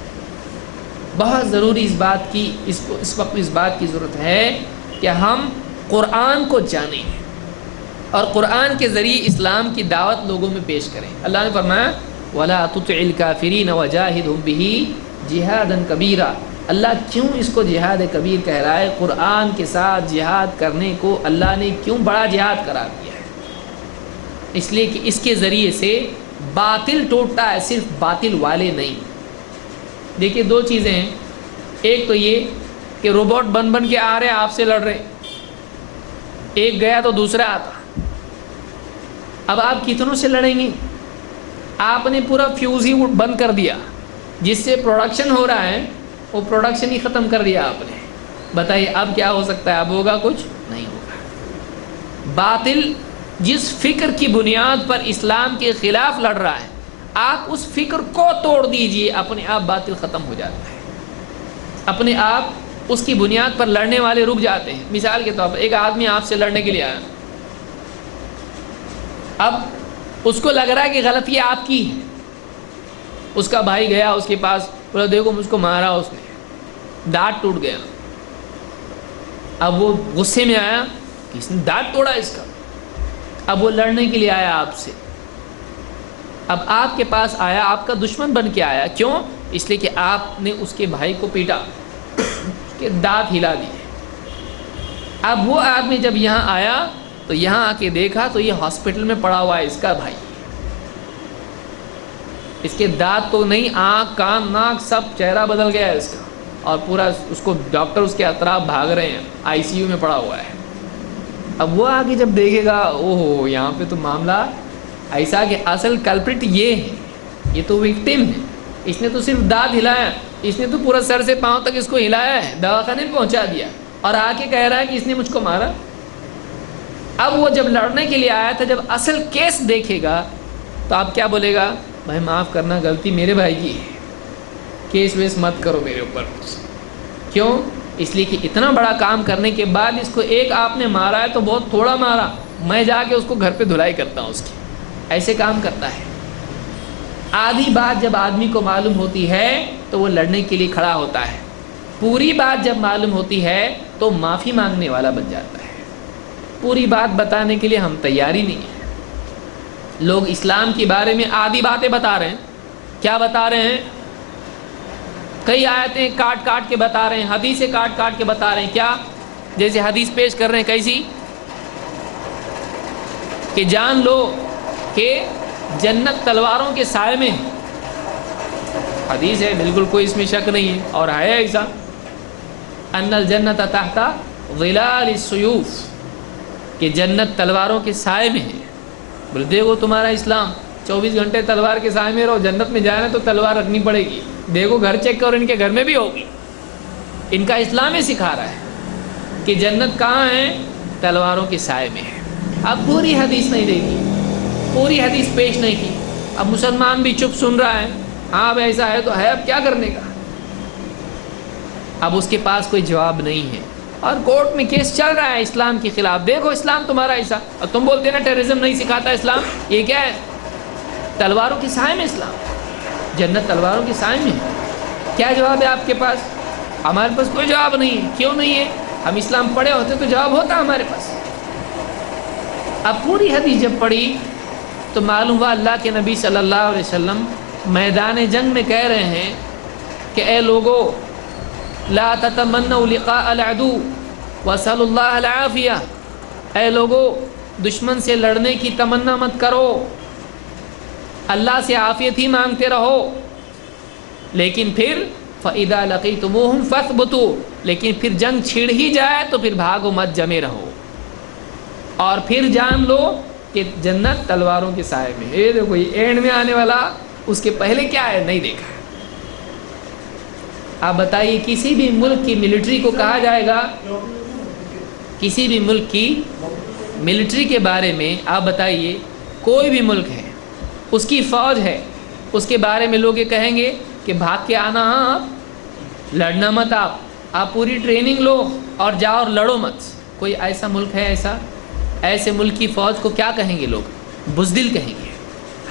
بہت ضروری اس وقت اس بات کی ضرورت ہے کہ ہم قرآن کو جانیں اور قرآن کے ذریعے اسلام کی دعوت لوگوں میں پیش کریں. اللہ نے فرمایا وَلَا تُطِعِ الْكَافِرِينَ وَجَاهِدْهُمْ بِهِ جِهَادًا كَبِيرًا. اللہ کیوں اس کو جہاد کبیر کہہ رہا ہے؟ قرآن کے ساتھ جہاد کرنے کو اللہ نے کیوں بڑا جہاد قرار دیا ہے؟ اس لیے کہ اس کے ذریعے سے باطل ٹوٹتا ہے، صرف باطل والے نہیں. دیکھیے دو چیزیں ہیں، ایک تو یہ کہ روبوٹ بن بن کے آ رہے ہیں، آپ سے لڑ رہے ہیں، ایک گیا تو دوسرا آتا. اب آپ کتنوں سے لڑیں گے؟ آپ نے پورا فیوز ہی بند کر دیا، جس سے پروڈکشن ہو رہا ہے وہ پروڈکشن ہی ختم کر دیا آپ نے. بتائیے اب کیا ہو سکتا ہے؟ اب ہوگا کچھ نہیں ہوگا. باطل جس فکر کی بنیاد پر اسلام کے خلاف لڑ رہا ہے، آپ اس فکر کو توڑ دیجئے، اپنے آپ باطل ختم ہو جاتا ہے، اپنے آپ اس کی بنیاد پر لڑنے والے رک جاتے ہیں. مثال کے طور پر ایک آدمی آپ سے لڑنے کے لیے آیا، اب اس کو لگ رہا ہے کہ غلطی آپ کی ہے. اس کا بھائی گیا اس کے پاس، بولا دیکھو مجھ کو مارا اس نے، دانت ٹوٹ گیا. اب وہ غصے میں آیا کہ اس نے دانت توڑا اس کا. اب وہ لڑنے کے لیے آیا آپ سے، اب آپ کے پاس آیا، آپ کا دشمن بن کے آیا. کیوں؟ اس لیے کہ آپ نے اس کے بھائی کو پیٹا، اس کے دانت ہلا دیے. اب وہ آدمی جب یہاں آیا تو یہاں آ کے دیکھا تو یہ ہاسپٹل میں پڑا ہوا ہے اس کا بھائی. اس کے دانت تو نہیں، آنکھ کان ناک سب، چہرہ بدل گیا ہے اس کا، اور پورا اس کو ڈاکٹر اس کے اطراف بھاگ رہے ہیں، ICU میں پڑا ہوا ہے. اب وہ آگے جب دیکھے گا اوہ یہاں پہ تو معاملہ ایسا کہ اصل کلپرٹ یہ ہے، یہ تو وکٹم ہے، اس نے تو صرف دانت ہلایا، اس نے تو پورا سر سے پاؤں تک اس کو ہلایا ہے، دواخانے میں پہنچا دیا، اور آ کے کہہ رہا ہے کہ اس نے مجھ کو مارا. اب وہ جب لڑنے کے لیے آیا تھا، جب اصل کیس دیکھے گا تو آپ کیا بولے گا؟ بھائی معاف کرنا، غلطی میرے بھائی کی ہے، کیس ویس مت کرو میرے اوپر. کیوں؟ اس لیے کہ اتنا بڑا کام کرنے کے بعد اس کو ایک آپ نے مارا ہے تو بہت تھوڑا مارا، میں جا کے اس کو گھر پہ دھلائی کرتا ہوں اس کی. ایسے کام کرتا ہے. آدھی بات جب آدمی کو معلوم ہوتی ہے تو وہ لڑنے کے لیے کھڑا ہوتا ہے، پوری بات جب معلوم ہوتی ہے تو معافی مانگنے والا بن جاتا ہے. پوری بات بتانے کے لیے ہم تیار ہی نہیں ہیں. لوگ اسلام کے بارے میں آدھی باتیں بتا رہے ہیں. کیا بتا رہے ہیں؟ کئی آیتیں کاٹ کاٹ کے بتا رہے ہیں، حدیثیں کاٹ کاٹ کے بتا رہے ہیں. کیا؟ جیسے حدیث پیش کر رہے ہیں کیسی کہ جان لو کہ جنت تلواروں کے سائے میں ہے. حدیث ہے، بالکل کوئی اس میں شک نہیں ہے، اور ہے ایسا ان الجنت تحت ظلال السیوف، کہ جنت تلواروں کے سائے میں ہے. بولے دیکھو تمہارا اسلام 24 گھنٹے تلوار کے سائے میں رہو، جنت میں جانا تو تلوار رکھنی پڑے گی. دیکھو گھر چیک کرو، ان کے گھر میں بھی ہوگی. ان کا اسلام ہی سکھا رہا ہے کہ جنت کہاں ہے؟ تلواروں کے سائے میں ہے. اب پوری حدیث نہیں دیکھی، پوری حدیث پیش نہیں کی. اب مسلمان بھی چپ سن رہا ہے، ہاں اب ایسا ہے تو ہے، اب کیا کرنے کا. اب اس کے پاس کوئی جواب نہیں ہے، اور کورٹ میں کیس چل رہا ہے اسلام کے خلاف. دیکھو اسلام تمہارا ایسا، اور تم بولتے نا ٹیررزم نہیں سکھاتا اسلام. یہ کیا ہے؟ تلواروں کے سائے میں اسلام، جنت تلواروں کے سائے میں ہے. کیا جواب ہے آپ کے پاس؟ ہمارے پاس کوئی جواب نہیں ہے. کیوں نہیں ہے؟ ہم اسلام پڑھے ہوتے تو جواب ہوتا ہمارے پاس. اب پوری حدیث جب پڑھی تو معلوم ہوا اللہ کے نبی صلی اللہ علیہ وسلم میدان جنگ میں کہہ رہے ہیں کہ اے لوگو لا تتمنوا لقاء العدو واسألوا اللہ العافیہ. اے لوگو دشمن سے لڑنے کی تمنا مت کرو، اللہ سے عافیت ہی مانگتے رہو. لیکن پھر فَإِذَا لَقِيتُمُوهُمْ فَاثْبُتُوا، لیکن پھر جنگ چھڑ ہی جائے تو پھر بھاگو مت، جمے رہو. اور پھر جان لو کہ جنت تلواروں کے سائے میں. یہ دیکھو یہ اینڈ میں آنے والا، اس کے پہلے کیا ہے نہیں دیکھا. آپ بتائیے کسی بھی ملک کی ملٹری کو کہا جائے گا، کسی بھی ملک کی ملٹری کے بارے میں آپ بتائیے، کوئی بھی ملک ہے اس کی فوج ہے، اس کے بارے میں لوگ یہ کہیں گے کہ بھاگ کے آنا، ہاں آپ لڑنا مت، آپ پوری ٹریننگ لو اور جاؤ اور لڑو مت. کوئی ایسا ملک ہے؟ ایسے ملک کی فوج کو کیا کہیں گے لوگ؟ بزدل کہیں گے.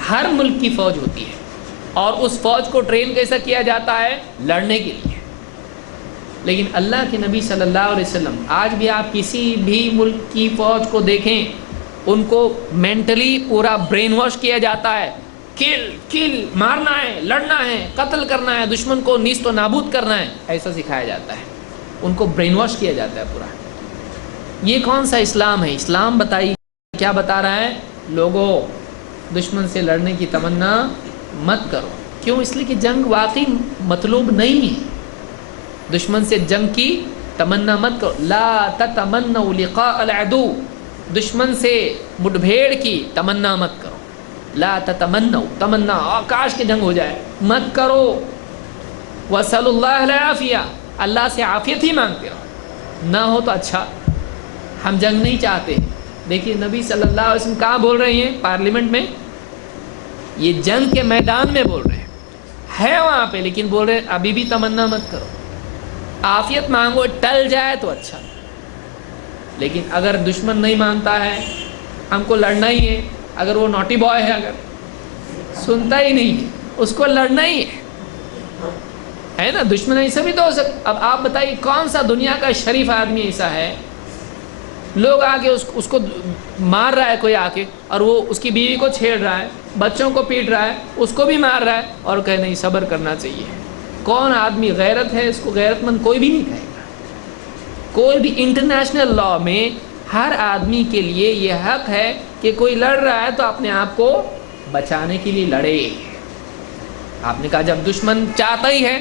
ہر ملک کی فوج ہوتی ہے، اور اس فوج کو ٹرین کیسا کیا جاتا ہے؟ لڑنے کے لیے. لیکن اللہ کے نبی صلی اللہ علیہ وسلم، آج بھی آپ کسی بھی ملک کی فوج کو دیکھیں، ان کو مینٹلی پورا برین واش کیا جاتا ہے. کل مارنا ہے، لڑنا ہے، قتل کرنا ہے، دشمن کو نیست و نابود کرنا ہے، ایسا سکھایا جاتا ہے. ان کو برین واش کیا جاتا ہے پورا. یہ کون سا اسلام ہے؟ اسلام بتائیے کیا بتا رہا ہے؟ لوگوں دشمن سے لڑنے کی تمنا مت کرو. کیوں؟ اس لیے کہ جنگ واقعی مطلوب نہیں ہے. دشمن سے جنگ کی تمنا مت کرو. لا تتمنوا لقاء العدو، دشمن سے مٹبھیڑ کی تمنا مت کرو. لا تتمنوا، تمنا آکاش کے جنگ ہو جائے مت کرو. وصلی اللہ العافیہ، اللہ سے عافیت ہی مانگتے رہو. نہ ہو تو اچھا، ہم جنگ نہیں چاہتے. دیکھیے نبی صلی اللہ علیہ وسلم کہاں بول رہے ہیں؟ پارلیمنٹ میں. یہ جنگ کے میدان میں بول رہے ہیں وہاں پہ، لیکن بول رہے ہیں ابھی بھی تمنا مت کرو، عافیت مانگو، ٹل جائے تو اچھا. لیکن اگر دشمن نہیں مانتا ہے، ہم کو لڑنا ہی ہے، اگر وہ نوٹی بوائے ہے، اگر سنتا ہی نہیں ہے، اس کو لڑنا ہی ہے نا. دشمن ایسا بھی تو ہو سکتا. اب آپ بتائیے کون سا دنیا کا شریف آدمی ایسا ہے، لوگ آ کے اس کو مار رہا ہے کوئی آ کے، اور وہ اس کی بیوی کو چھیڑ رہا ہے، بچوں کو پیٹ رہا ہے، اس کو بھی مار رہا ہے، اور کہے نہیں صبر کرنا چاہیے. کون آدمی غیرت ہے؟ اس کو غیرت مند کوئی بھی نہیں کہے گا. کوئی بھی انٹرنیشنل لاء میں ہر آدمی کے لیے یہ حق ہے کہ کوئی لڑ رہا ہے تو اپنے آپ کو بچانے کے لیے لڑے. آپ نے کہا جب دشمن چاہتا ہی ہے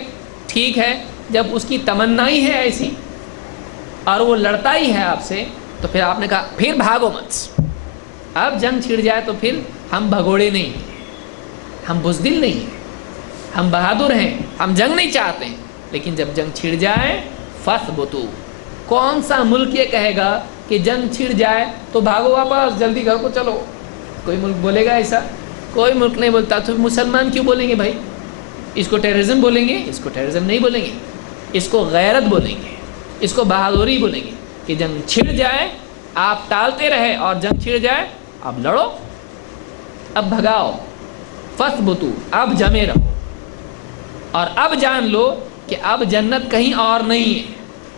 ٹھیک ہے، جب اس کی تمنا ہی ہے ایسی اور وہ لڑتا ہی ہے آپ سے، تو پھر آپ نے کہا پھر بھاگو مت. اب جنگ چھڑ جائے تو پھر ہم بھگوڑے نہیں ہیں، ہم بزدل نہیں ہیں، ہم بہادر ہیں، ہم جنگ نہیں چاہتے ہیں. لیکن جب جنگ چھڑ جائے فَاثْبُتُوا. کون سا ملک یہ کہے گا کہ جنگ چھڑ جائے تو بھاگو واپس، جلدی گھر کو چلو؟ کوئی ملک بولے گا ایسا؟ کوئی ملک نہیں بولتا. تو مسلمان کیوں بولیں گے بھائی؟ اس کو ٹیررزم بولیں گے؟ اس کو ٹیررزم نہیں بولیں گے، اس کو غیرت بولیں گے، اس کو بہادری بولیں گے. کہ جنگ چھڑ جائے، آپ ٹالتے رہے، اور جنگ چھڑ جائے اب لڑو، اب بھگاؤ. فَاثْبُتُوا، اب جمے رہو. اور اب جان لو کہ اب جنت کہیں اور نہیں ہے.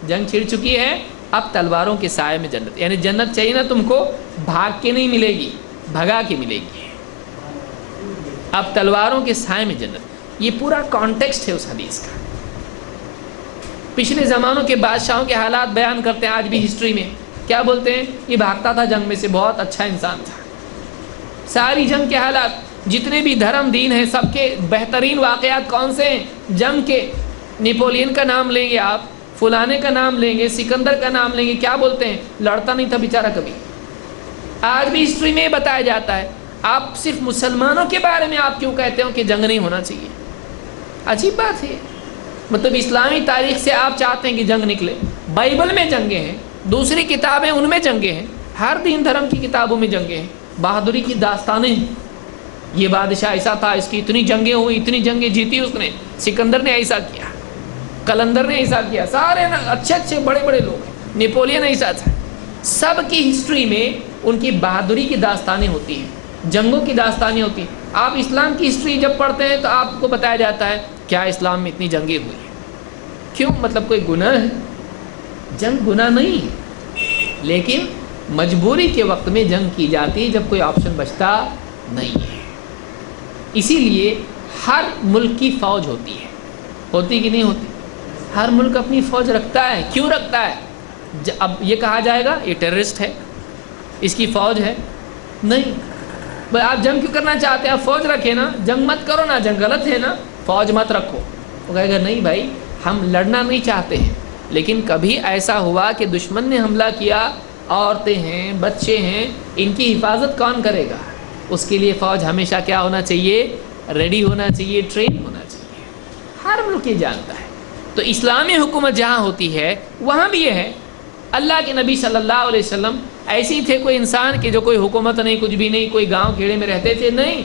جنگ چھڑ چکی ہے، اب تلواروں کے سائے میں جنت. یعنی جنت چاہیے نا تم کو، بھاگ کے نہیں ملے گی، بھگا کے ملے گی. اب تلواروں کے سائے میں جنت، یہ پورا کانٹیکسٹ ہے اس حدیث کا۔ پچھلے زمانوں کے بادشاہوں کے حالات بیان کرتے ہیں آج بھی ہسٹری میں، کیا بولتے ہیں؟ یہ بھاگتا تھا جنگ میں سے، بہت اچھا انسان تھا۔ ساری جنگ کے حالات، جتنے بھی دھرم دین ہیں، سب کے بہترین واقعات کون سے ہیں؟ جنگ کے۔ نیپولین کا نام لیں گے آپ، فلانے کا نام لیں گے، سکندر کا نام لیں گے، کیا بولتے ہیں؟ لڑتا نہیں تھا بیچارہ کبھی۔ آج بھی ہسٹری میں بتایا جاتا ہے۔ آپ صرف مسلمانوں کے بارے میں آپ کیوں کہتے ہو کہ جنگ نہیں ہونا چاہیے؟ عجیب بات ہے۔ مطلب اسلامی تاریخ سے آپ چاہتے ہیں کہ جنگ نکلے؟ بائبل میں جنگیں ہیں، دوسری کتابیں ان میں جنگیں ہیں، ہر دین دھرم کی کتابوں میں جنگیں ہیں، بہادری کی داستانیں ہیں۔ یہ بادشاہ ایسا تھا، اس کی اتنی جنگیں ہوئی، اتنی جنگیں جیتی اس نے، سکندر نے ایسا کیا، قلندر نے ایسا کیا، سارے اچھے اچھے بڑے بڑے لوگ ہیں، نیپولین ایسا تھا۔ سب کی ہسٹری میں ان کی بہادری کی داستانیں ہوتی ہیں، جنگوں کی داستانیں ہوتی ہیں۔ آپ اسلام کی ہسٹری جب پڑھتے ہیں تو آپ کو بتایا جاتا ہے کیا اسلام میں اتنی جنگیں ہوئی ہیں۔ کیوں؟ مطلب کوئی گناہ ہے؟ جنگ گناہ نہیں ہے، لیکن مجبوری کے وقت میں جنگ کی جاتی ہے جب کوئی آپشن بچتا نہیں ہے۔ اسی لیے ہر ملک کی فوج ہوتی ہے، ہوتی کہ نہیں ہوتی؟ ہر ملک اپنی فوج رکھتا ہے۔ کیوں رکھتا ہے؟ اب یہ کہا جائے گا یہ ٹیررسٹ ہے، اس کی فوج ہے؟ نہیں بھائی، آپ جنگ کیوں کرنا چاہتے ہیں؟ آپ فوج رکھے نا، جنگ مت کرو نا، جنگ غلط ہے نا، فوج مت رکھو۔ وہ کہے گا نہیں بھائی، ہم لڑنا نہیں چاہتے ہیں، لیکن کبھی ایسا ہوا کہ دشمن نے حملہ کیا، عورتیں ہیں، بچے ہیں، ان کی حفاظت کون کرے گا؟ اس کے لیے فوج ہمیشہ کیا ہونا چاہیے؟ ریڈی ہونا چاہیے، ٹرین ہونا چاہیے۔ ہر ملک یہ جانتا ہے۔ تو اسلامی حکومت جہاں ہوتی ہے وہاں بھی یہ ہے۔ اللہ کے نبی صلی اللہ علیہ وسلم ایسے ہی تھے، کوئی انسان کہ جو کوئی حکومت نہیں، کچھ بھی نہیں، کوئی گاؤں کھیڑے میں رہتے تھے؟ نہیں،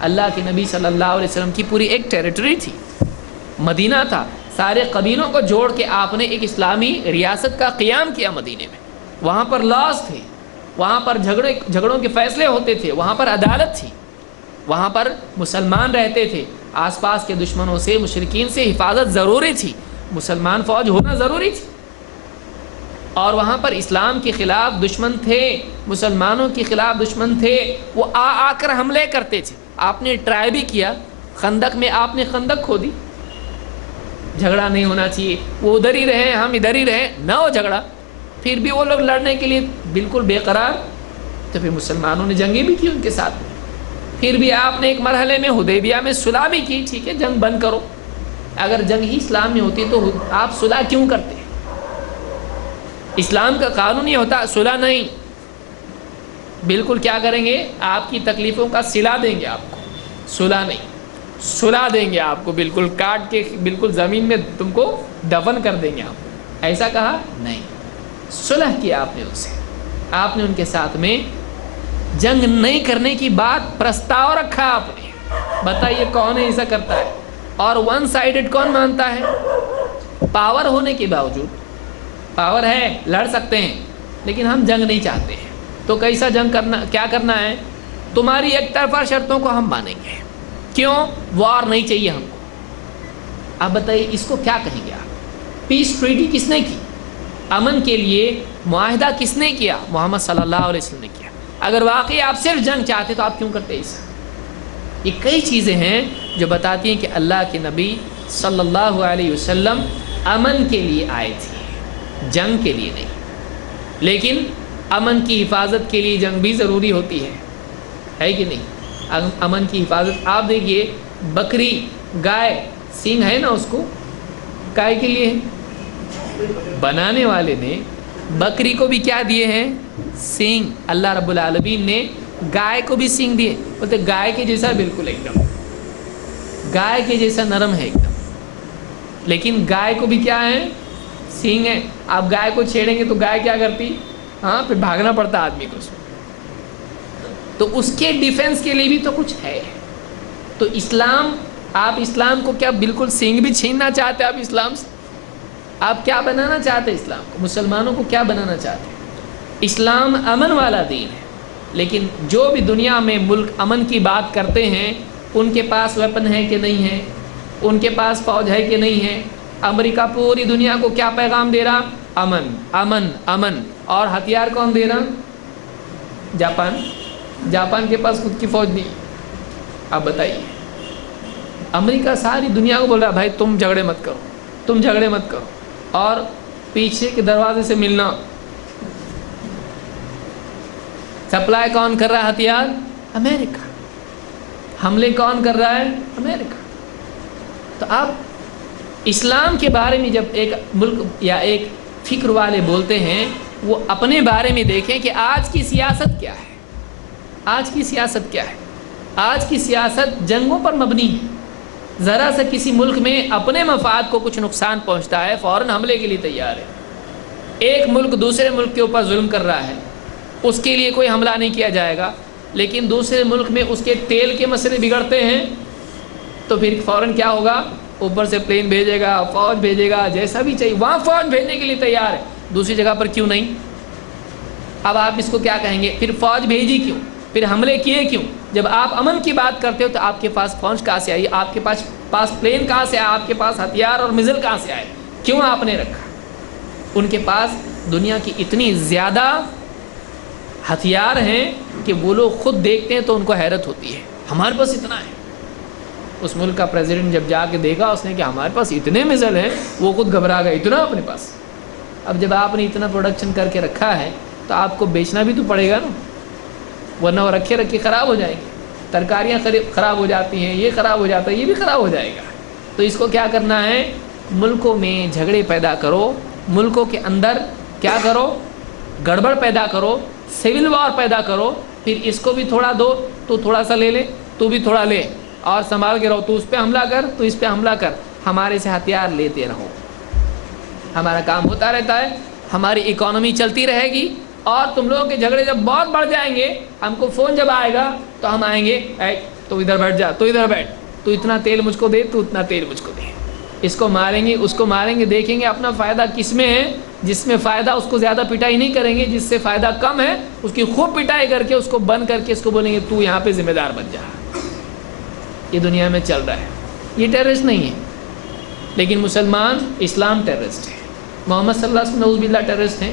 اللہ کے نبی صلی اللہ علیہ وسلم کی پوری ایک ٹیریٹری تھی، مدینہ تھا، سارے قبیلوں کو جوڑ کے آپ نے ایک اسلامی ریاست کا قیام کیا مدینے میں۔ وہاں پر لاز تھے، وہاں پر جھگڑوں کے فیصلے ہوتے تھے، وہاں پر عدالت تھی، وہاں پر مسلمان رہتے تھے، آس پاس کے دشمنوں سے، مشرکین سے حفاظت ضروری تھی، مسلمان فوج ہونا ضروری تھی۔ اور وہاں پر اسلام کے خلاف دشمن تھے، مسلمانوں کے خلاف دشمن تھے، وہ آ کر حملے کرتے تھے۔ آپ نے ٹرائی بھی کیا، خندق میں آپ نے خندق کھودی، جھگڑا نہیں ہونا چاہیے، وہ ادھر ہی رہے، ہم ادھر ہی رہے، نہ ہو جھگڑا، پھر بھی وہ لوگ لڑنے کے لیے بالکل بے قرار، تو پھر مسلمانوں نے جنگیں بھی کی ان کے ساتھ۔ پھر بھی آپ نے ایک مرحلے میں حدیبیہ میں صلح بھی کی، ٹھیک ہے جنگ بند کرو۔ اگر جنگ ہی اسلام میں ہوتی تو آپ صلح کیوں کرتے؟ اسلام کا قانون یہ ہوتا صلح نہیں، بالکل کیا کریں گے؟ آپ کی تکلیفوں کا صلہ دیں گے آپ کو، صلح نہیں، صلح دیں گے آپ کو، بالکل کاٹ کے بالکل زمین میں تم کو دفن کر دیں گے آپ۔ ایسا کہا نہیں، صلح کیا آپ نے ان سے، آپ نے ان کے ساتھ میں جنگ نہیں کرنے کی بات پرستاؤ رکھا آپ نے۔ بتائیے کون ایسا کرتا ہے؟ اور ون سائیڈڈ کون مانتا ہے؟ پاور ہونے کے باوجود، پاور ہے، لڑ سکتے ہیں، لیکن ہم جنگ نہیں چاہتے ہیں، تو کیسا جنگ کرنا؟ کیا کرنا ہے؟ تمہاری ایک طرفہ شرطوں کو ہم مانیں گے۔ کیوں؟ وار نہیں چاہیے ہم کو۔ اب بتائیے اس کو کیا کہیں گے آپ؟ پیس ٹریٹی کس نے کی؟ امن کے لیے معاہدہ کس نے کیا؟ محمد صلی اللہ علیہ وسلم نے کیا۔ اگر واقعی آپ صرف جنگ چاہتے تو آپ کیوں کرتے ایسا؟ یہ کئی چیزیں ہیں جو بتاتی ہیں کہ اللہ کے نبی صلی اللہ علیہ وسلم امن کے لیے آئے تھے، جنگ کے لیے نہیں۔ لیکن امن کی حفاظت کے لیے جنگ بھی ضروری ہوتی ہے کہ نہیں؟ امن کی حفاظت آپ دیکھیے، بکری، گائے، سینگ ہے نا، اس کو گائے کے لیے بنانے والے نے بکری کو بھی کیا دیے ہیں؟ سینگ۔ اللہ رب العالمین نے گائے کو بھی سینگ دیے، بولتے گائے کے جیسا، بالکل ایک دم گائے کے جیسا نرم ہے ایک دم، لیکن گائے کو بھی کیا ہے؟ سینگ ہے۔ آپ گائے کو چھیڑیں گے تو گائے کیا کرتی؟ ہاں، پھر بھاگنا پڑتا آدمی کو، تو اس کے ڈیفنس کے لیے بھی تو کچھ ہے۔ تو اسلام، آپ اسلام کو کیا بالکل سینگ بھی چھیننا چاہتے؟ آپ اسلام سے آپ کیا بنانا چاہتے؟ اسلام کو، مسلمانوں کو کیا بنانا چاہتے؟ اسلام امن والا دین ہے، لیکن جو بھی دنیا میں ملک امن کی بات کرتے ہیں، ان کے پاس ویپن ہے کہ نہیں ہے؟ ان کے پاس فوج ہے کہ نہیں ہے؟ امریکہ پوری دنیا کو کیا پیغام دے رہا؟ امن امن امن۔ اور ہتھیار کون دے رہا؟ جاپان۔ جاپان کے پاس خود کی فوج نہیں، آپ بتائیے. امریکہ ساری دنیا کو بول رہا ہے بھائی تم جھگڑے مت کرو، تم جھگڑے مت کرو، اور پیچھے کے دروازے سے ملنا. سپلائی کون کر رہا ہے ہتھیار؟ امریکہ. حملے کون کر رہا ہے؟ امریکہ. تو اب اسلام کے بارے میں جب ایک ملک یا ایک فکر والے بولتے ہیں، وہ اپنے بارے میں دیکھیں کہ آج کی سیاست کیا ہے. آج کی سیاست کیا ہے؟ آج کی سیاست جنگوں پر مبنی ہے. ذرا سا کسی ملک میں اپنے مفاد کو کچھ نقصان پہنچتا ہے فوراً حملے کے لیے تیار ہے. ایک ملک دوسرے ملک کے اوپر ظلم کر رہا ہے، اس کے لیے کوئی حملہ نہیں کیا جائے گا، لیکن دوسرے ملک میں اس کے تیل کے مسئلے بگڑتے ہیں تو پھر فوراً کیا ہوگا؟ اوپر سے پلین بھیجے گا، فوج بھیجے گا، جیسا بھی چاہیے وہاں فوج بھیجنے کے لیے تیار ہے. دوسری جگہ پر کیوں نہیں؟ اب آپ اس کو کیا کہیں گے؟ پھر فوج بھیجی کیوں؟ پھر حملے کیے کیوں؟ جب آپ امن کی بات کرتے ہو تو آپ کے پاس فوج کہاں سے آئی؟ آپ کے پاس پلین کہاں سے آیا؟ آپ کے پاس ہتھیار اور میزائل کہاں سے آئے؟ کیوں آپ نے رکھا؟ ان کے پاس دنیا کی اتنی زیادہ ہتھیار ہیں کہ وہ لوگ خود دیکھتے ہیں تو ان کو حیرت ہوتی ہے، ہمارے پاس اتنا ہے. اس ملک کا پریزیڈنٹ جب جا کے دیکھا اس نے کہ ہمارے پاس اتنے میزائل ہیں، وہ خود گھبرا گئے، اتنا اپنے پاس. اب جب آپ نے اتنا پروڈکشن کر کے رکھا ہے تو آپ کو بیچنا بھی تو پڑے گا نا، ورنہ وہ رکھے خراب ہو جائیں گے. ترکاریاں خراب ہو جاتی ہیں، یہ خراب ہو جاتا ہے، یہ بھی خراب ہو جائے گا. تو اس کو کیا کرنا ہے؟ ملکوں میں جھگڑے پیدا کرو، ملکوں کے اندر کیا کرو؟ گڑبڑ پیدا کرو، سول وار پیدا کرو. پھر اس کو بھی تھوڑا دو، تو تھوڑا سا لے لے، تو بھی تھوڑا لے، اور سنبھال کے رہو. تو اس پہ حملہ کر، تو اس پہ حملہ کر، ہمارے سے ہتھیار لیتے رہو. ہمارا کام ہوتا رہتا ہے، ہماری اکانومی چلتی رہے گی. اور تم لوگوں کے جھگڑے جب بہت بڑھ جائیں گے، ہم کو فون جب آئے گا تو ہم آئیں گے، تو ادھر بیٹھ جا، تو ادھر بیٹھ، تو اتنا تیل مجھ کو دے، تو اتنا تیل مجھ کو دے. اس کو ماریں گے، اس کو ماریں گے، دیکھیں گے اپنا فائدہ کس میں ہے. جس میں فائدہ اس کو زیادہ پٹائی نہیں کریں گے، جس سے فائدہ کم ہے اس کی خوب پٹائی کر کے اس کو بند کر کے اس کو بولیں گے تو یہاں پہ ذمہ دار بن جا. یہ دنیا میں چل رہا ہے. یہ ٹیررسٹ نہیں ہے، لیکن مسلمان اسلام ٹیررسٹ ہے. محمد صلی اللہ علیہ وسلم نعوذ باللہ ٹیررسٹ ہیں،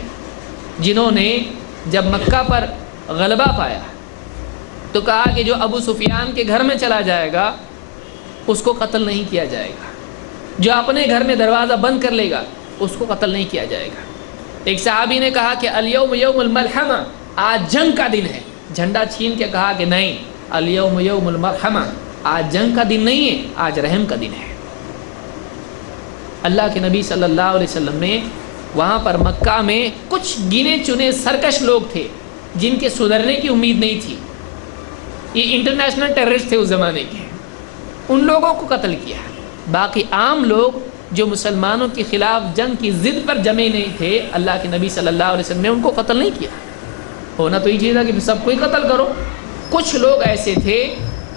جنہوں نے جب مکہ پر غلبہ پایا تو کہا کہ جو ابو سفیان کے گھر میں چلا جائے گا اس کو قتل نہیں کیا جائے گا، جو اپنے گھر میں دروازہ بند کر لے گا اس کو قتل نہیں کیا جائے گا. ایک صحابی نے کہا کہ الیوم یوم الملحمہ، آج جنگ کا دن ہے. جھنڈا چھین کے کہا کہ نہیں، الیوم یوم الملحمہ، آج جنگ کا دن نہیں ہے، آج رحم کا دن ہے. اللہ کے نبی صلی اللہ علیہ وسلم نے وہاں پر مکہ میں کچھ گنے چنے سرکش لوگ تھے جن کے سدھرنے کی امید نہیں تھی. یہ انٹرنیشنل ٹیررسٹ تھے اس زمانے کے، ان لوگوں کو قتل کیا. باقی عام لوگ جو مسلمانوں کے خلاف جنگ کی ضد پر جمے نہیں تھے، اللہ کے نبی صلی اللہ علیہ وسلم نے ان کو قتل نہیں کیا. ہونا تو یہ چیز ہے کہ سب کو ہی قتل کرو. کچھ لوگ ایسے تھے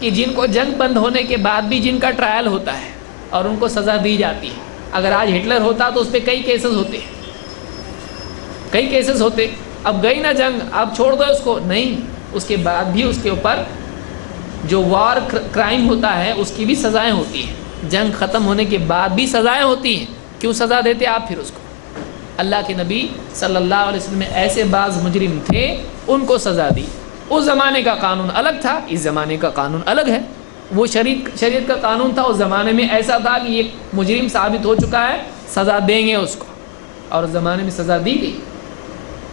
کہ جن کو جنگ بند ہونے کے بعد بھی جن کا ٹرائل ہوتا ہے اور ان کو سزا دی جاتی ہے. اگر آج ہٹلر ہوتا تو اس پہ کئی کیسز ہوتے، کئی کیسز ہوتے. اب گئی نا جنگ، اب چھوڑ دو اس کو، نہیں، اس کے بعد بھی اس کے اوپر جو وار کرائم ہوتا ہے اس کی بھی سزائیں ہوتی ہیں. جنگ ختم ہونے کے بعد بھی سزائیں ہوتی ہیں. کیوں سزا دیتے آپ پھر اس کو؟ اللہ کے نبی صلی اللہ علیہ وسلم میں ایسے بعض مجرم تھے، ان کو سزا دی. اس زمانے کا قانون الگ تھا، اس زمانے کا قانون الگ ہے. وہ شریعت کا قانون تھا اس زمانے میں، ایسا تھا کہ یہ مجرم ثابت ہو چکا ہے، سزا دیں گے اس کو، اور اس زمانے میں سزا دی گئی.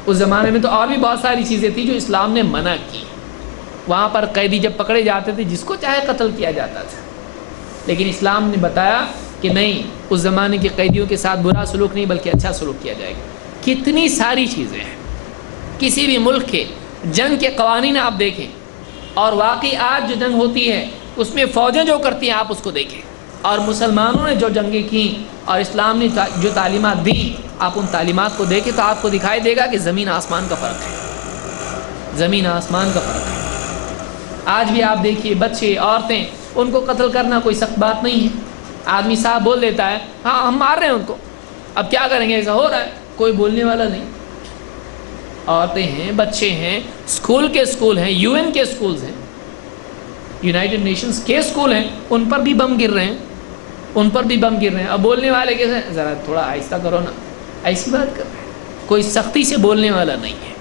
اس زمانے میں تو اور بھی بہت ساری چیزیں تھیں جو اسلام نے منع کی. وہاں پر قیدی جب پکڑے جاتے تھے جس کو چاہے قتل کیا جاتا تھا، لیکن اسلام نے بتایا کہ نہیں، اس زمانے کے قیدیوں کے ساتھ برا سلوک نہیں بلکہ اچھا سلوک کیا جائے گا. کتنی ساری چیزیں ہیں. کسی بھی ملک کے جنگ کے قوانین آپ دیکھیں، اور واقعی آج جو جنگ ہوتی ہے اس میں فوجیں جو کرتی ہیں آپ اس کو دیکھیں، اور مسلمانوں نے جو جنگیں کیں اور اسلام نے جو تعلیمات دیں، آپ ان تعلیمات کو دیکھیں تو آپ کو دکھائی دے گا کہ زمین آسمان کا فرق ہے. زمین آسمان کا فرق ہے. آج بھی آپ دیکھیے بچے، عورتیں، ان کو قتل کرنا کوئی سخت بات نہیں ہے. آدمی صاحب بول دیتا ہے ہاں ہم مار رہے ہیں ان کو، اب کیا کریں گے، ایسا ہو رہا ہے، کوئی بولنے والا نہیں. عورتیں ہیں، بچے ہیں، اسکول کے اسکول ہیں، UN کے اسکولز ہیں، یونائٹڈ نیشنز کے اسکول ہیں، ان پر بھی بم گر رہے ہیں، ان پر بھی بم گر رہے ہیں. اب بولنے والے کیسے، ذرا تھوڑا آہستہ کرو نا، ایسی بات کر رہے ہیں. کوئی سختی سے بولنے والا نہیں ہے.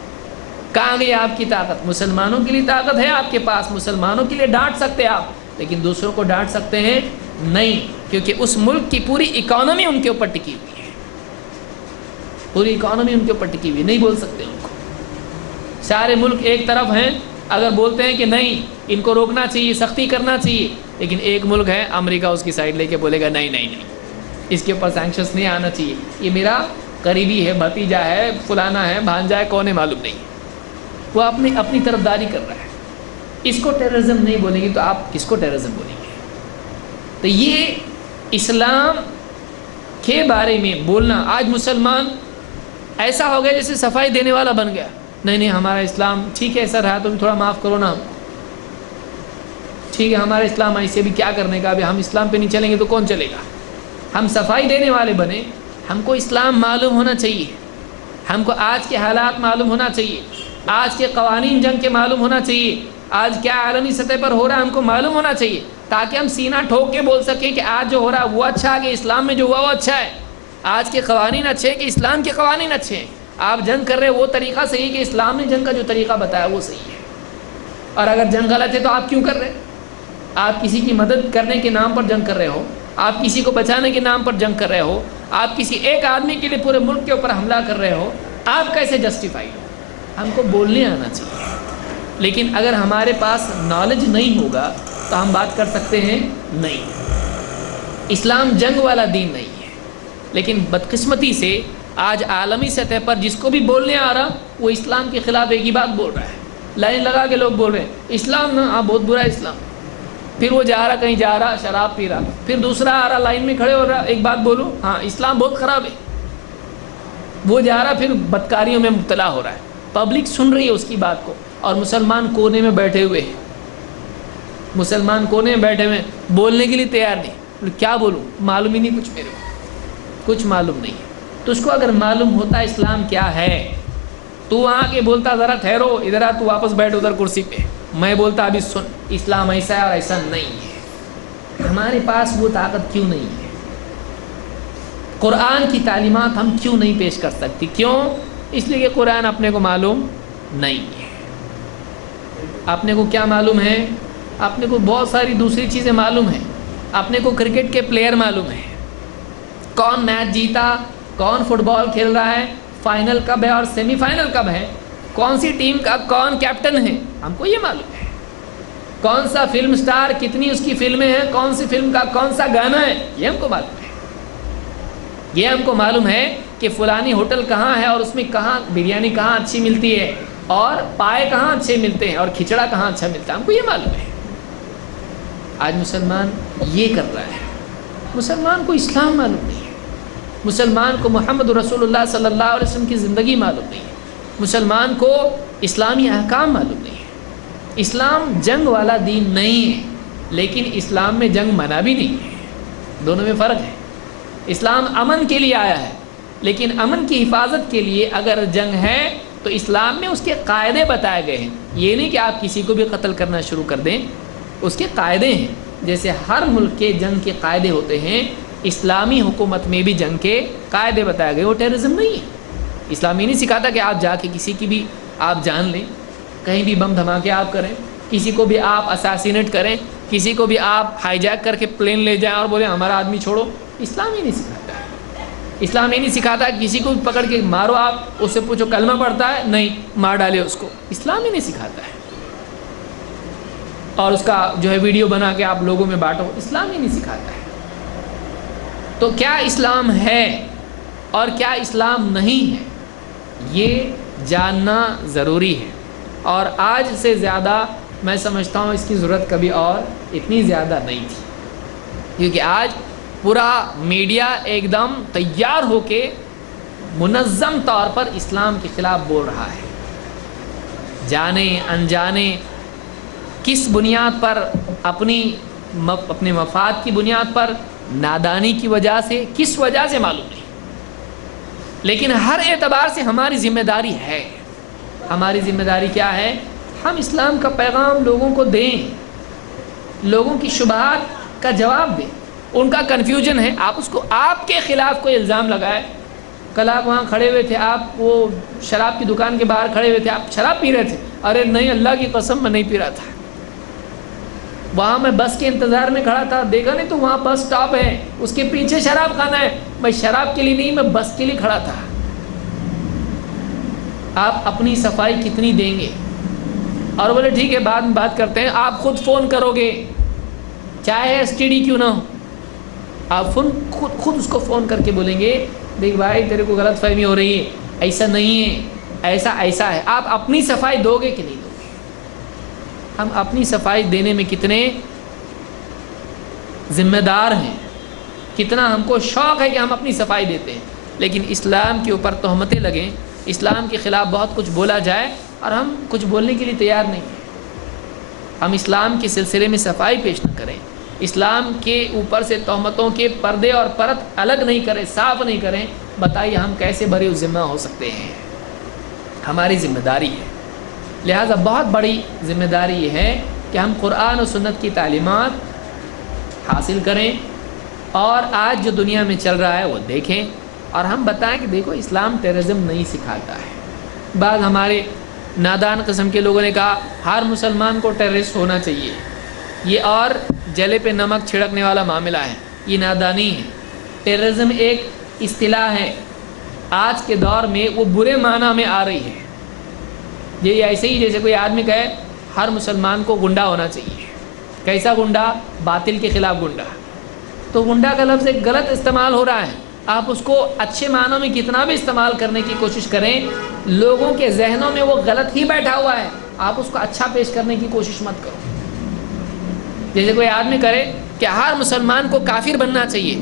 کہاں گئی آپ کی طاقت؟ مسلمانوں کے لیے طاقت ہے آپ کے پاس، مسلمانوں کے لیے ڈانٹ سکتے آپ، لیکن دوسروں کو ڈانٹ سکتے ہیں نہیں، کیونکہ اس ملک کی پوری اکانومی ان کے اوپر ٹکی ہوئی ہے، پوری اکانومی ان کے اوپر ٹکی ہوئی، نہیں بول سکتے ان کو۔ سارے ملک ایک طرف ہیں، اگر بولتے ہیں کہ نہیں ان کو روکنا چاہیے، سختی کرنا چاہیے، لیکن ایک ملک ہے امریکہ اس کی سائڈ لے کے بولے گا نہیں نہیں نہیں، اس کے اوپر سینکشنز نہیں آنا چاہیے، یہ میرا قریبی ہے، بھتیجا ہے، فلانا ہے، بھانجا ہے، کون ہے معلوم نہیں، وہ اپنی طرفداری کر رہا ہے، اس کو ٹیررزم نہیں بولیں گے تو آپ کس کو ٹیررزم بولیں گے؟ تو یہ اسلام کے بارے میں بولنا، آج مسلمان ایسا ہو گیا جیسے صفائی دینے والا بن گیا، نہیں نہیں ہمارا اسلام ٹھیک ہے، ایسا رہا تو بھی تھوڑا معاف کرو نا، ٹھیک ہے ہمارا اسلام ایسے بھی کیا کرنے کا، ابھی ہم اسلام پہ نہیں چلیں گے تو کون چلے گا؟ ہم صفائی دینے والے بنے، ہم کو اسلام معلوم ہونا چاہیے، ہم کو آج کے حالات معلوم ہونا چاہیے، آج کے قوانین جنگ کے معلوم ہونا چاہیے، آج کیا عالمی سطح پر ہو رہا ہے ہم کو معلوم ہونا چاہیے، تاکہ ہم سینہ ٹھوک کے بول سکیں کہ آج جو ہو رہا ہے وہ اچھا ہے، کہ اسلام میں جو ہوا وہ اچھا ہے، آج کے قوانین اچھے ہیں کہ اسلام کے قوانین اچھے ہیں، آپ جنگ کر رہے ہیں وہ طریقہ صحیح ہے کہ اسلام نے جنگ کا جو طریقہ بتایا وہ صحیح ہے، اور اگر جنگ غلط ہے تو آپ کیوں کر رہے ہیں؟ آپ کسی کی مدد کرنے کے نام پر جنگ کر رہے ہو، آپ کسی کو بچانے کے نام پر جنگ کر رہے ہو، آپ کسی ایک آدمی کے لیے پورے ملک کے اوپر حملہ کر رہے ہو، آپ کیسے جسٹیفائی ہو؟ ہم کو بولنے آنا چاہیے، لیکن اگر ہمارے پاس نالج نہیں ہوگا تو ہم بات کر سکتے ہیں نہیں، اسلام جنگ والا دین نہیں ہے، لیکن بدقسمتی سے آج عالمی سطح پر جس کو بھی بولنے آ رہا وہ اسلام کے خلاف ایک ہی بات بول رہا ہے، لائن لگا کے لوگ بول رہے ہیں اسلام نا بہت برا ہے اسلام، پھر وہ جا رہا کہیں جا رہا شراب پی رہا، پھر دوسرا آ رہا لائن میں کھڑے ہو رہا ایک بات بولو ہاں اسلام بہت خراب ہے، وہ جا رہا پھر بدکاریوں میں مبتلا ہو رہا ہے، پبلک سن رہی ہے اس کی بات کو، اور مسلمان کونے میں بیٹھے ہوئے ہیں، مسلمان کونے میں بیٹھے ہوئے بولنے کے لیے تیار نہیں، کیا بولوں معلوم ہی نہیں کچھ، میرے کو کچھ معلوم نہیں ہے، تو اس کو اگر معلوم ہوتا اسلام کیا ہے تو آ کے بولتا ذرا ٹھہرو ادھر آ، تو واپس بیٹھ ادھر کرسی پہ، میں بولتا ابھی سن اسلام ایسا ہے اور ایسا نہیں ہے، ہمارے پاس وہ طاقت کیوں نہیں ہے؟ قرآن کی تعلیمات ہم کیوں نہیں پیش کر سکتی؟ کیوں؟ اس لیے کہ قرآن اپنے کو معلوم نہیں ہے، اپنے کو کیا معلوم ہے؟ اپنے کو بہت ساری دوسری چیزیں معلوم ہیں، اپنے کو کرکٹ کے پلیئر معلوم ہیں، کون میچ جیتا، کون فٹ بال کھیل رہا ہے، فائنل کب ہے اور سیمی فائنل کب ہے، کون سی ٹیم کا کون کیپٹن ہے، ہم کو یہ معلوم ہے، کون سا فلم سٹار کتنی اس کی فلمیں ہیں، کون سی فلم کا کون سا گانا ہے، یہ ہم کو معلوم ہے، یہ ہم کو معلوم ہے کہ فلانی ہوٹل کہاں ہے اور اس میں کہاں بریانی کہاں اچھی ملتی ہے اور پائے کہاں اچھے ملتے ہیں اور کھچڑا کہاں اچھا ملتا ہے، ہم کو یہ معلوم ہے۔ آج مسلمان یہ کر رہا ہے، مسلمان کو اسلام معلوم نہیں ہے، مسلمان کو محمد رسول اللہ صلی اللہ علیہ وسلم کی زندگی معلوم نہیں ہے، مسلمان کو اسلامی احکام معلوم نہیں ہے، اسلام جنگ والا دین نہیں ہے، لیکن اسلام میں جنگ منع بھی نہیں ہے، دونوں میں فرق ہے، اسلام امن کے لیے آیا ہے، لیکن امن کی حفاظت کے لیے اگر جنگ ہے تو اسلام میں اس کے قاعدے بتائے گئے ہیں، یہ نہیں کہ آپ کسی کو بھی قتل کرنا شروع کر دیں، اس کے قاعدے ہیں، جیسے ہر ملک کے جنگ کے قاعدے ہوتے ہیں، اسلامی حکومت میں بھی جنگ کے قاعدے بتائے گئے، وہ ٹیررزم نہیں ہے، اسلام یہ نہیں سکھاتا کہ آپ جا کے کسی کی بھی آپ جان لیں، کہیں بھی بم دھماکے آپ کریں، کسی کو بھی آپ اساسینیٹ کریں، کسی کو بھی آپ ہائی جیک کر کے پلین لے جائیں اور بولیں ہمارا آدمی چھوڑو، اسلام یہ نہیں سکھاتا ہے، اسلام یہ نہیں سکھاتا کہ کسی کو بھی پکڑ کے مارو، آپ اس سے پوچھو کلمہ پڑھتا ہے نہیں مار ڈالے اس کو، اسلام یہ نہیں سکھاتا ہے، اور اس کا جو ہے ویڈیو بنا کے آپ لوگوں میں بانٹو، اسلام یہ نہیں سکھاتا ہے۔ تو کیا اسلام ہے اور کیا اسلام نہیں ہے یہ جاننا ضروری ہے، اور آج سے زیادہ میں سمجھتا ہوں اس کی ضرورت کبھی اور اتنی زیادہ نہیں تھی، کیونکہ آج پورا میڈیا ایک دم تیار ہو کے منظم طور پر اسلام کے خلاف بول رہا ہے، جانے انجانے کس بنیاد پر، اپنے مفاد کی بنیاد پر، نادانی کی وجہ سے، کس وجہ سے معلوم نہیں، لیکن ہر اعتبار سے ہماری ذمہ داری ہے، ہماری ذمہ داری کیا ہے؟ ہم اسلام کا پیغام لوگوں کو دیں، لوگوں کی شبہات کا جواب دیں، ان کا کنفیوژن ہے، آپ اس کو آپ کے خلاف کوئی الزام لگائے، کل آپ وہاں کھڑے ہوئے تھے، آپ وہ شراب کی دکان کے باہر کھڑے ہوئے تھے، آپ شراب پی رہے تھے، ارے نہیں اللہ کی قسم میں نہیں پی رہا تھا، وہاں میں بس کے انتظار میں کھڑا تھا، دیکھا نہیں تو وہاں بس سٹاپ ہے، اس کے پیچھے شراب خانہ ہے، میں شراب کے لیے نہیں، میں بس کے لیے کھڑا تھا۔ آپ اپنی صفائی کتنی دیں گے؟ اور بولے ٹھیک ہے بعد میں بات کرتے ہیں، آپ خود فون کرو گے چاہے ایس ٹی ڈی کیوں نہ ہو، آپ خود اس کو فون کر کے بولیں گے دیکھ بھائی تیرے کو غلط فہمی ہو رہی ہے، ایسا نہیں ہے، ایسا ہے۔ آپ اپنی صفائی دو گے کہ نہیں دو گے؟ ہم اپنی صفائی دینے میں کتنے ذمہ دار ہیں، کتنا ہم کو شوق ہے کہ ہم اپنی صفائی دیتے ہیں، لیکن اسلام کے اوپر تہمتیں لگیں، اسلام کے خلاف بہت کچھ بولا جائے اور ہم کچھ بولنے کے لیے تیار نہیں ہیں۔ ہم اسلام کے سلسلے میں صفائی پیش نہ کریں، اسلام کے اوپر سے تہمتوں کے پردے اور پرت الگ نہیں کریں، صاف نہیں کریں، بتائیے ہم کیسے بری ذمہ ہو سکتے ہیں؟ ہماری ذمہ داری ہے، لہٰذا بہت بڑی ذمہ داری یہ ہے کہ ہم قرآن و سنت کی تعلیمات حاصل کریں اور آج جو دنیا میں چل رہا ہے وہ دیکھیں اور ہم بتائیں کہ دیکھو اسلام ٹیررزم نہیں سکھاتا ہے۔ بعض ہمارے نادان قسم کے لوگوں نے کہا ہر مسلمان کو ٹیررسٹ ہونا چاہیے، یہ اور جلے پہ نمک چھڑکنے والا معاملہ ہے، یہ نادانی ہے۔ ٹیررزم ایک اصطلاح ہے، آج کے دور میں وہ برے معنی میں آ رہی ہے۔ یہ ایسے ہی جیسے کوئی آدمی کہے ہر مسلمان کو گنڈا ہونا چاہیے۔ کیسا گنڈا؟ باطل کے خلاف گنڈا۔ تو گنڈا کا لفظ ایک غلط استعمال ہو رہا ہے، آپ اس کو اچھے معنوں میں کتنا بھی استعمال کرنے کی کوشش کریں، لوگوں کے ذہنوں میں وہ غلط ہی بیٹھا ہوا ہے، آپ اس کو اچھا پیش کرنے کی کوشش مت کرو۔ جیسے کوئی آدمی کرے کہ ہر مسلمان کو کافر بننا چاہیے،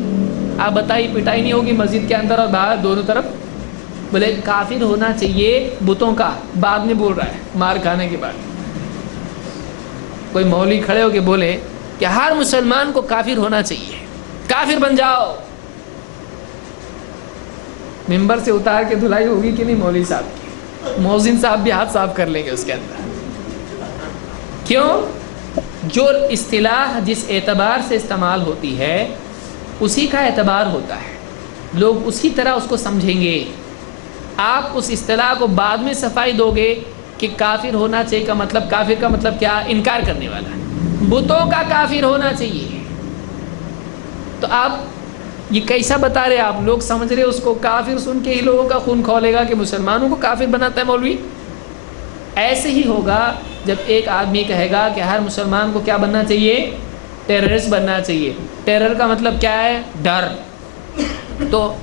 آپ بتائیے پٹائی نہیں ہوگی مسجد کے اندر اور باہر دونوں طرف؟ بولے کافر ہونا چاہیے بتوں کا، بعد میں بول رہا ہے مار کھانے کے بعد۔ کوئی مولوی کھڑے ہو کے بولے کہ ہر مسلمان کو کافر ہونا چاہیے، کافر بن جاؤ، ممبر سے اتار کے دھلائی ہوگی کہ نہیں مولوی صاحب کی؟ مؤذن صاحب بھی ہاتھ صاف کر لیں گے اس کے اندر۔ کیوں؟ جو اصطلاح جس اعتبار سے استعمال ہوتی ہے اسی کا اعتبار ہوتا ہے، لوگ اسی طرح اس کو سمجھیں گے۔ آپ اس اصطلاح کو بعد میں صفائی دو گے کہ کافر ہونا چاہیے کا مطلب، کافر کا مطلب کیا؟ انکار کرنے والا، بتوں کا کافر ہونا چاہیے۔ تو آپ یہ کیسا بتا رہے؟ آپ لوگ سمجھ رہے اس کو کافر سن کے ہی لوگوں کا خون کھولے گا کہ مسلمانوں کو کافر بناتا ہے مولوی؟ ایسے ہی ہوگا جب ایک آدمی کہے گا کہ ہر مسلمان کو کیا بننا چاہیے؟ ٹیررسٹ بننا چاہیے۔ ٹیرر کا مطلب کیا ہے؟ ڈر۔ تو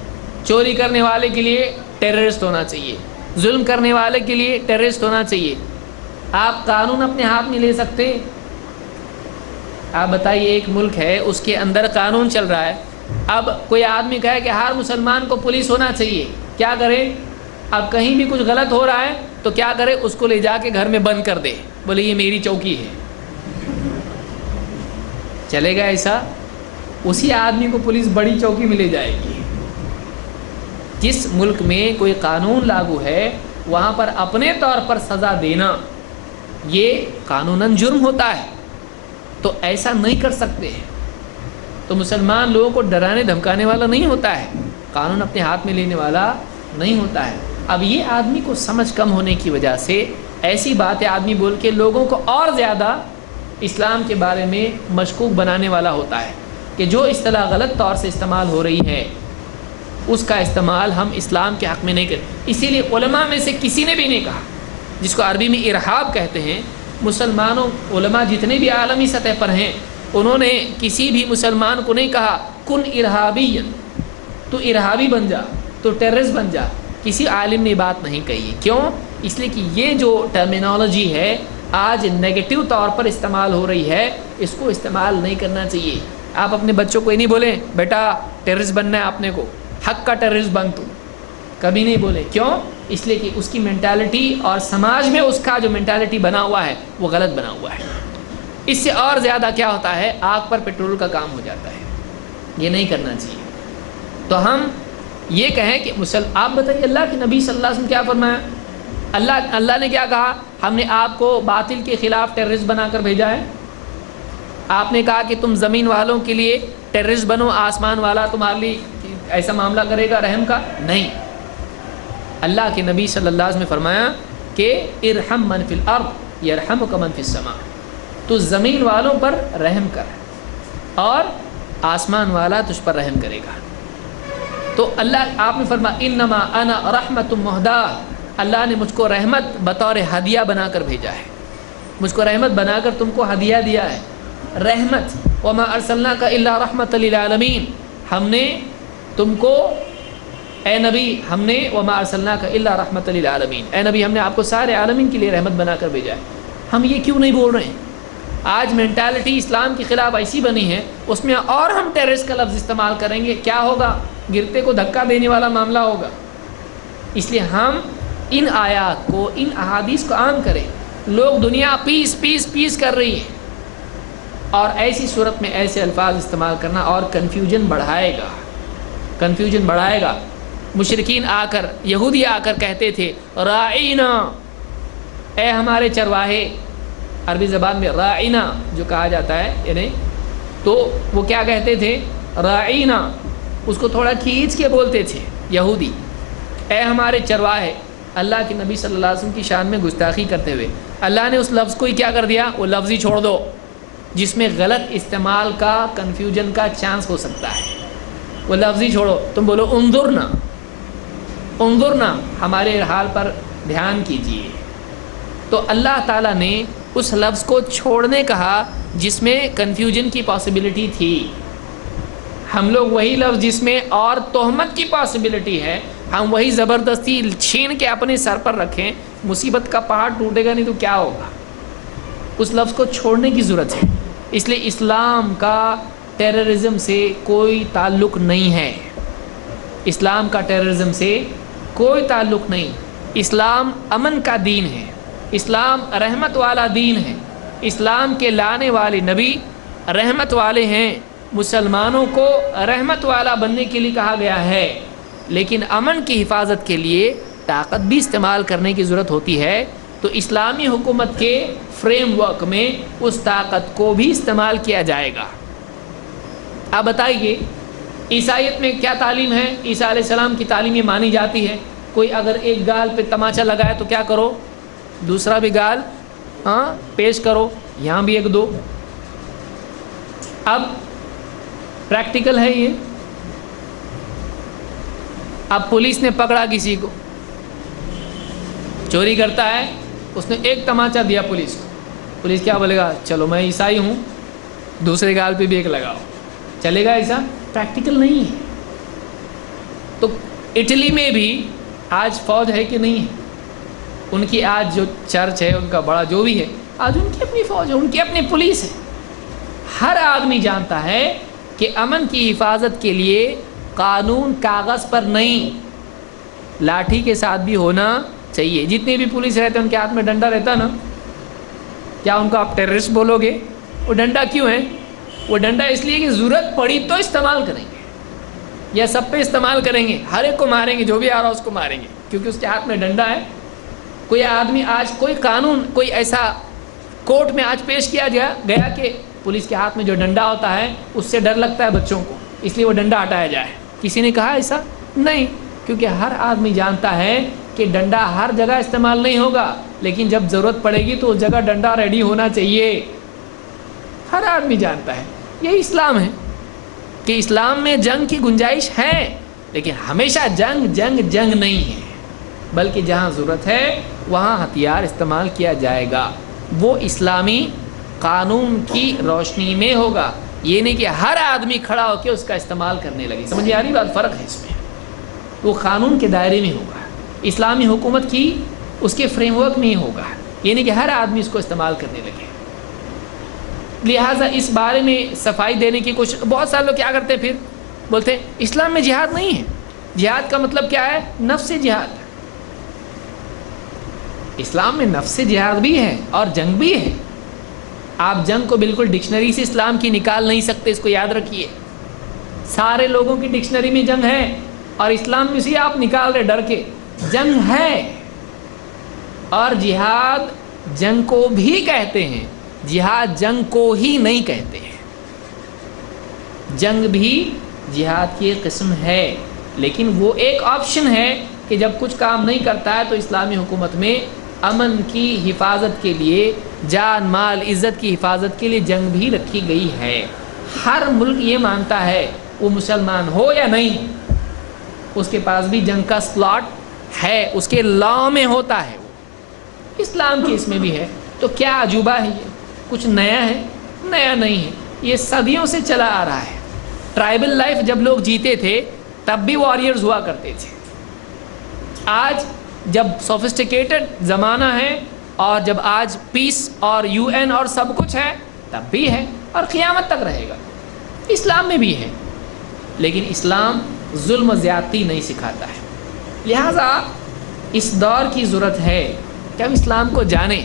چوری کرنے والے کے لیے ٹیررسٹ ہونا چاہیے، ظلم کرنے والے کے لیے ٹیررسٹ ہونا چاہیے۔ آپ قانون اپنے ہاتھ میں لے سکتے؟ آپ بتائیے ایک ملک ہے اس کے اندر قانون چل رہا ہے، اب کوئی آدمی کہے کہ ہر مسلمان کو پولیس ہونا چاہیے، کیا کرے؟ اب کہیں بھی کچھ غلط ہو رہا ہے تو کیا کرے؟ اس کو لے جا کے گھر میں بند کر دے، بولے یہ میری چوکی ہے۔ چلے گا ایسا؟ اسی آدمی کو پولیس بڑی چوکی میں لے جائے گی۔ جس ملک میں کوئی قانون لاگو ہے وہاں پر اپنے طور پر سزا دینا یہ قانوناً جرم ہوتا ہے، تو ایسا نہیں کر سکتے ہیں۔ تو مسلمان لوگوں کو ڈرانے دھمکانے والا نہیں ہوتا ہے، قانون اپنے ہاتھ میں لینے والا نہیں ہوتا ہے۔ اب یہ آدمی کو سمجھ کم ہونے کی وجہ سے ایسی باتیں آدمی بول کے لوگوں کو اور زیادہ اسلام کے بارے میں مشکوک بنانے والا ہوتا ہے کہ جو اصطلاح غلط طور سے استعمال ہو رہی ہے اس کا استعمال ہم اسلام کے حق میں نہیں کریں۔ اسی لیے علماء میں سے کسی نے بھی نہیں کہا، جس کو عربی میں ارہاب کہتے ہیں، مسلمانوں علماء جتنے بھی عالمی سطح پر ہیں انہوں نے کسی بھی مسلمان کو نہیں کہا کن ارہابی، تو ارہابی بن جا، تو ٹیررسٹ بن جا۔ کسی عالم نے بات نہیں کہی۔ کیوں؟ اس لیے کہ یہ جو ٹرمینالوجی ہے آج نیگیٹو طور پر استعمال ہو رہی ہے، اس کو استعمال نہیں کرنا چاہیے۔ آپ اپنے بچوں کو یہ نہیں بولیں بیٹا ٹیررسٹ بننا ہے اپنے کو، حق کا ٹیررسٹ بن، تو کبھی نہیں بولے۔ کیوں؟ اس لیے کہ اس کی مینٹالٹی اور سماج میں اس کا جو مینٹالٹی بنا ہوا ہے وہ غلط بنا ہوا ہے۔ اس سے اور زیادہ کیا ہوتا ہے، آگ پر پیٹرول کا کام ہو جاتا ہے۔ یہ نہیں کرنا چاہیے۔ تو ہم یہ کہیں کہ آپ بتائیے اللہ کے نبی صلی اللہ علیہ وسلم کیا فرمایا؟ اللہ نے کیا کہا؟ ہم نے آپ کو باطل کے خلاف ٹیررسٹ بنا کر بھیجا ہے۔ آپ نے کہا کہ تم زمین والوں کے لیے ٹیررسٹ بنو، آسمان والا تمہارے لیے ایسا معاملہ کرے گا رحم کا؟ نہیں۔ اللہ کے نبی صلی اللہ علیہ وسلم نے فرمایا کہ ارحم من فی الارض یرحمک من فی السماء، تو زمین والوں پر رحم کر اور آسمان والا تجھ پر رحم کرے گا۔ تو اللہ آپ نے فرمایا انما انا رحمت مہدا، اللہ نے مجھ کو رحمت بطور ہدیہ بنا کر بھیجا ہے، مجھ کو رحمت بنا کر تم کو ہدیہ دیا ہے، رحمت۔ وما ارسلناک الا رحمت للعالمین، ہم نے تم کو اے نبی ہم نے وما ارسلناک الا رحمت للعالمین، اے نبی ہم نے آپ کو سارے عالمین کے لیے رحمت بنا کر بھیجا ہے۔ ہم یہ کیوں نہیں بول رہے ہیں؟ آج مینٹالٹی اسلام کے خلاف ایسی بنی ہے، اس میں اور ہم ٹیررسٹ کا لفظ استعمال کریں گے، کیا ہوگا؟ گرتے کو دھکا دینے والا معاملہ ہوگا۔ اس لیے ہم ان آیات کو، ان احادیث کو عام کریں۔ لوگ دنیا پیس پیس پیس کر رہی ہے، اور ایسی صورت میں ایسے الفاظ استعمال کرنا اور کنفیوژن بڑھائے گا، کنفیوژن بڑھائے گا۔ مشرکین آ کر، یہودی آ کر کہتے تھے راعینا، اے ہمارے چرواہے، عربی زبان میں راعینا جو کہا جاتا ہے یعنی، تو وہ کیا کہتے تھے؟ راعینا، اس کو تھوڑا کھینچ کے بولتے تھے یہودی، اے ہمارے چرواہے، اللہ کے نبی صلی اللہ علیہ وسلم کی شان میں گستاخی کرتے ہوئے۔ اللہ نے اس لفظ کو ہی کیا کر دیا؟ وہ لفظ ہی چھوڑ دو جس میں غلط استعمال کا، کنفیوژن کا چانس ہو سکتا ہے، وہ لفظ ہی چھوڑو، تم بولو انظرنا، انظرنا، ہمارے حال پر دھیان کیجیے۔ تو اللہ تعالیٰ نے اس لفظ کو چھوڑنے کہا جس میں کنفیوژن کی پاسبلٹی تھی۔ ہم لوگ وہی لفظ جس میں اور تہمت کی پاسبلٹی ہے، ہم وہی زبردستی چھین کے اپنے سر پر رکھیں، مصیبت کا پہاڑ ٹوٹے گا نہیں تو کیا ہوگا؟ اس لفظ کو چھوڑنے کی ضرورت ہے۔ اس لیے اسلام کا ٹیررزم سے کوئی تعلق نہیں ہے، اسلام کا ٹیررزم سے کوئی تعلق نہیں۔ اسلام امن کا دین ہے، اسلام رحمت والا دین ہے، اسلام کے لانے والے نبی رحمت والے ہیں، مسلمانوں کو رحمت والا بننے کے لیے کہا گیا ہے، لیکن امن کی حفاظت کے لیے طاقت بھی استعمال کرنے کی ضرورت ہوتی ہے۔ تو اسلامی حکومت کے فریم ورک میں اس طاقت کو بھی استعمال کیا جائے گا۔ آپ بتائیے عیسائیت میں کیا تعلیم ہے؟ عیسیٰ علیہ السلام کی تعلیم یہ مانی جاتی ہے، کوئی اگر ایک گال پہ تماچا لگائے تو کیا کرو؟ دوسرا بھی گال پیش کرو، یہاں بھی ایک دو۔ اب پریکٹیکل ہے یہ۔ اب پولیس نے پکڑا کسی کو، چوری کرتا ہے، اس نے ایک تماچا دیا پولیس کو، پولیس کیا بولے گا؟ چلو میں عیسائی ہوں، دوسرے گال پہ بھی ایک لگاؤ، چلے گا ایسا؟ پریکٹیکل نہیں ہے۔ تو اٹلی میں بھی آج فوج ہے کہ نہیں ہے؟ ان کی آج جو چرچ ہے، ان کا بڑا جو بھی ہے، آج ان کی اپنی فوج ہے، ان کی اپنی پولیس ہے۔ ہر آدمی جانتا ہے کہ امن کی حفاظت کے لیے قانون کاغذ پر نہیں، لاٹھی کے ساتھ بھی ہونا چاہیے۔ جتنے بھی پولیس رہتے ہیں ان کے ہاتھ میں ڈنڈا رہتا نا، کیا ان کو آپ ٹیررسٹ بولو گے؟ وہ ڈنڈا کیوں ہے؟ وہ ڈنڈا اس لیے کہ ضرورت پڑی تو استعمال کریں گے، یا سب پہ استعمال کریں گے، ہر ایک کو ماریں گے، جو بھی آ رہا اس کو ماریں گے، کیونکہ اس کے ہاتھ میں ڈنڈا ہے۔ کوئی آدمی آج کوئی قانون، کوئی ایسا کورٹ میں آج پیش کیا گیا کہ پولیس کے ہاتھ میں جو ڈنڈا ہوتا ہے اس سے ڈر لگتا ہے بچوں کو، اس لیے وہ ڈنڈا ہٹایا جائے، کسی نے کہا ایسا؟ نہیں، کیونکہ ہر آدمی جانتا ہے کہ ڈنڈا ہر جگہ استعمال نہیں ہوگا، لیکن جب ضرورت پڑے گی تو اس جگہ ڈنڈا ریڈی ہونا چاہیے، ہر آدمی جانتا ہے۔ یہی اسلام ہے کہ اسلام میں جنگ کی گنجائش ہے، لیکن ہمیشہ جنگ جنگ جنگ نہیں ہے، بلکہ جہاں ضرورت ہے وہاں ہتھیار استعمال کیا جائے گا، وہ اسلامی قانون کی روشنی میں ہوگا، یہ نہیں کہ ہر آدمی کھڑا ہو کے اس کا استعمال کرنے لگے۔ سمجھ آ رہی بات؟ فرق ہے اس میں، وہ قانون کے دائرے میں ہوگا، اسلامی حکومت کی اس کے فریم ورک میں ہی ہوگا، یہ نہیں کہ ہر آدمی اس کو استعمال کرنے لگے۔ لہٰذا اس بارے میں صفائی دینے کی کوشش، بہت سارے لوگ کیا کرتے ہیں، پھر بولتے ہیں اسلام میں جہاد نہیں ہے۔ جہاد کا مطلب کیا ہے؟ نفس جہاد۔ اسلام میں نفس جہاد بھی ہے اور جنگ بھی ہے۔ آپ جنگ کو بالکل ڈکشنری سے اسلام کی نکال نہیں سکتے، اس کو یاد رکھیے۔ سارے لوگوں کی ڈکشنری میں جنگ ہے اور اسلام میں سے آپ نکال رہے ڈر کے، جنگ ہے۔ اور جہاد جنگ کو بھی کہتے ہیں، جہاد جنگ کو ہی نہیں کہتے ہیں۔ جنگ بھی جہاد کی ایک قسم ہے، لیکن وہ ایک آپشن ہے کہ جب کچھ کام نہیں کرتا ہے تو اسلامی حکومت میں امن کی حفاظت کے لیے جان مال عزت کی حفاظت کے لیے جنگ بھی رکھی گئی ہے. ہر ملک یہ مانتا ہے وہ مسلمان ہو یا نہیں, اس کے پاس بھی جنگ کا سلاٹ ہے, اس کے لا میں ہوتا ہے. وہ اسلام کی اس میں بھی ہے. تو کیا عجوبہ ہے یہ؟ کچھ نیا ہے؟ نیا نہیں ہے, یہ صدیوں سے چلا آ رہا ہے. ٹرائبل لائف جب لوگ جیتے تھے تب بھی واریئرز ہوا کرتے تھے. آج جب سوفسٹیکیٹڈ زمانہ ہے اور جب آج پیس اور UN اور سب کچھ ہے تب بھی ہے اور قیامت تک رہے گا. اسلام میں بھی ہے, لیکن اسلام ظلم و زیادتی نہیں سکھاتا ہے. لہٰذا اس دور کی ضرورت ہے کہ ہم اسلام کو جانیں.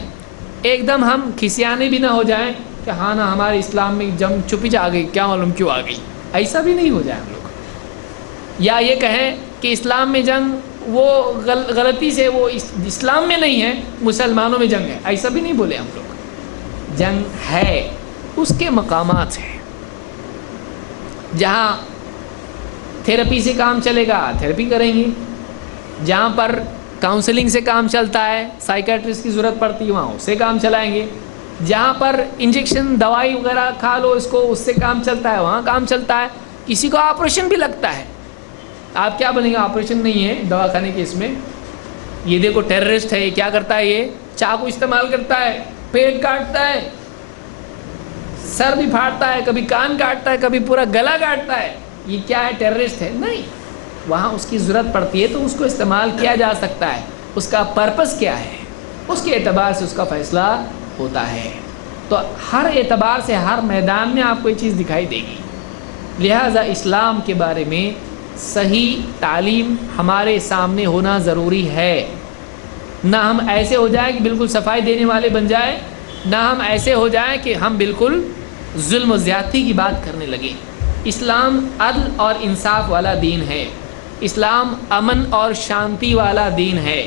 ایک دم ہم کھسیانے بھی نہ ہو جائیں کہ ہاں نا ہمارے اسلام میں جنگ چھپی جا گئی, کیا معلوم کیوں آ گئی. ایسا بھی نہیں ہو جائے ہم لوگ. یا یہ کہیں کہ اسلام میں جنگ وہ غلطی سے وہ اسلام میں نہیں ہے, مسلمانوں میں جنگ ہے, ایسا بھی نہیں بولے ہم لوگ. جنگ ہے, اس کے مقامات ہیں. جہاں تھیراپی سے کام چلے گا تھیراپی کریں گے, جہاں پر کاؤنسلنگ سے کام چلتا ہے, سائیکیٹرسٹ کی ضرورت پڑتی ہے وہاں اس سے کام چلائیں گے. جہاں پر انجیکشن دوائی وغیرہ کھا لو اس کو, اس سے کام چلتا ہے وہاں کام چلتا ہے. کسی کو آپریشن بھی لگتا ہے, آپ کیا بنیں گے؟ آپریشن نہیں ہے دوا کھانے کے. اس میں یہ دیکھو ٹیررسٹ ہے, یہ کیا کرتا ہے؟ یہ چاقو استعمال کرتا ہے, پیٹ کاٹتا ہے, سر بھی پھاڑتا ہے, کبھی کان کاٹتا ہے, کبھی پورا گلا کاٹتا ہے. یہ کیا ہے؟ ٹیررسٹ ہے؟ نہیں. وہاں اس کی ضرورت پڑتی ہے تو اس کو استعمال کیا جا سکتا ہے. اس کا پرپس کیا ہے, اس کے اعتبار سے اس کا فیصلہ ہوتا ہے. تو ہر اعتبار سے ہر میدان میں آپ کو یہ چیز دکھائی دے گی. لہٰذا اسلام کے بارے میں صحیح تعلیم ہمارے سامنے ہونا ضروری ہے. نہ ہم ایسے ہو جائیں کہ بالکل صفائی دینے والے بن جائیں, نہ ہم ایسے ہو جائیں کہ ہم بالکل ظلم و زیادتی کی بات کرنے لگیں. اسلام عدل اور انصاف والا دین ہے. اسلام امن اور شانتی والا دین ہے.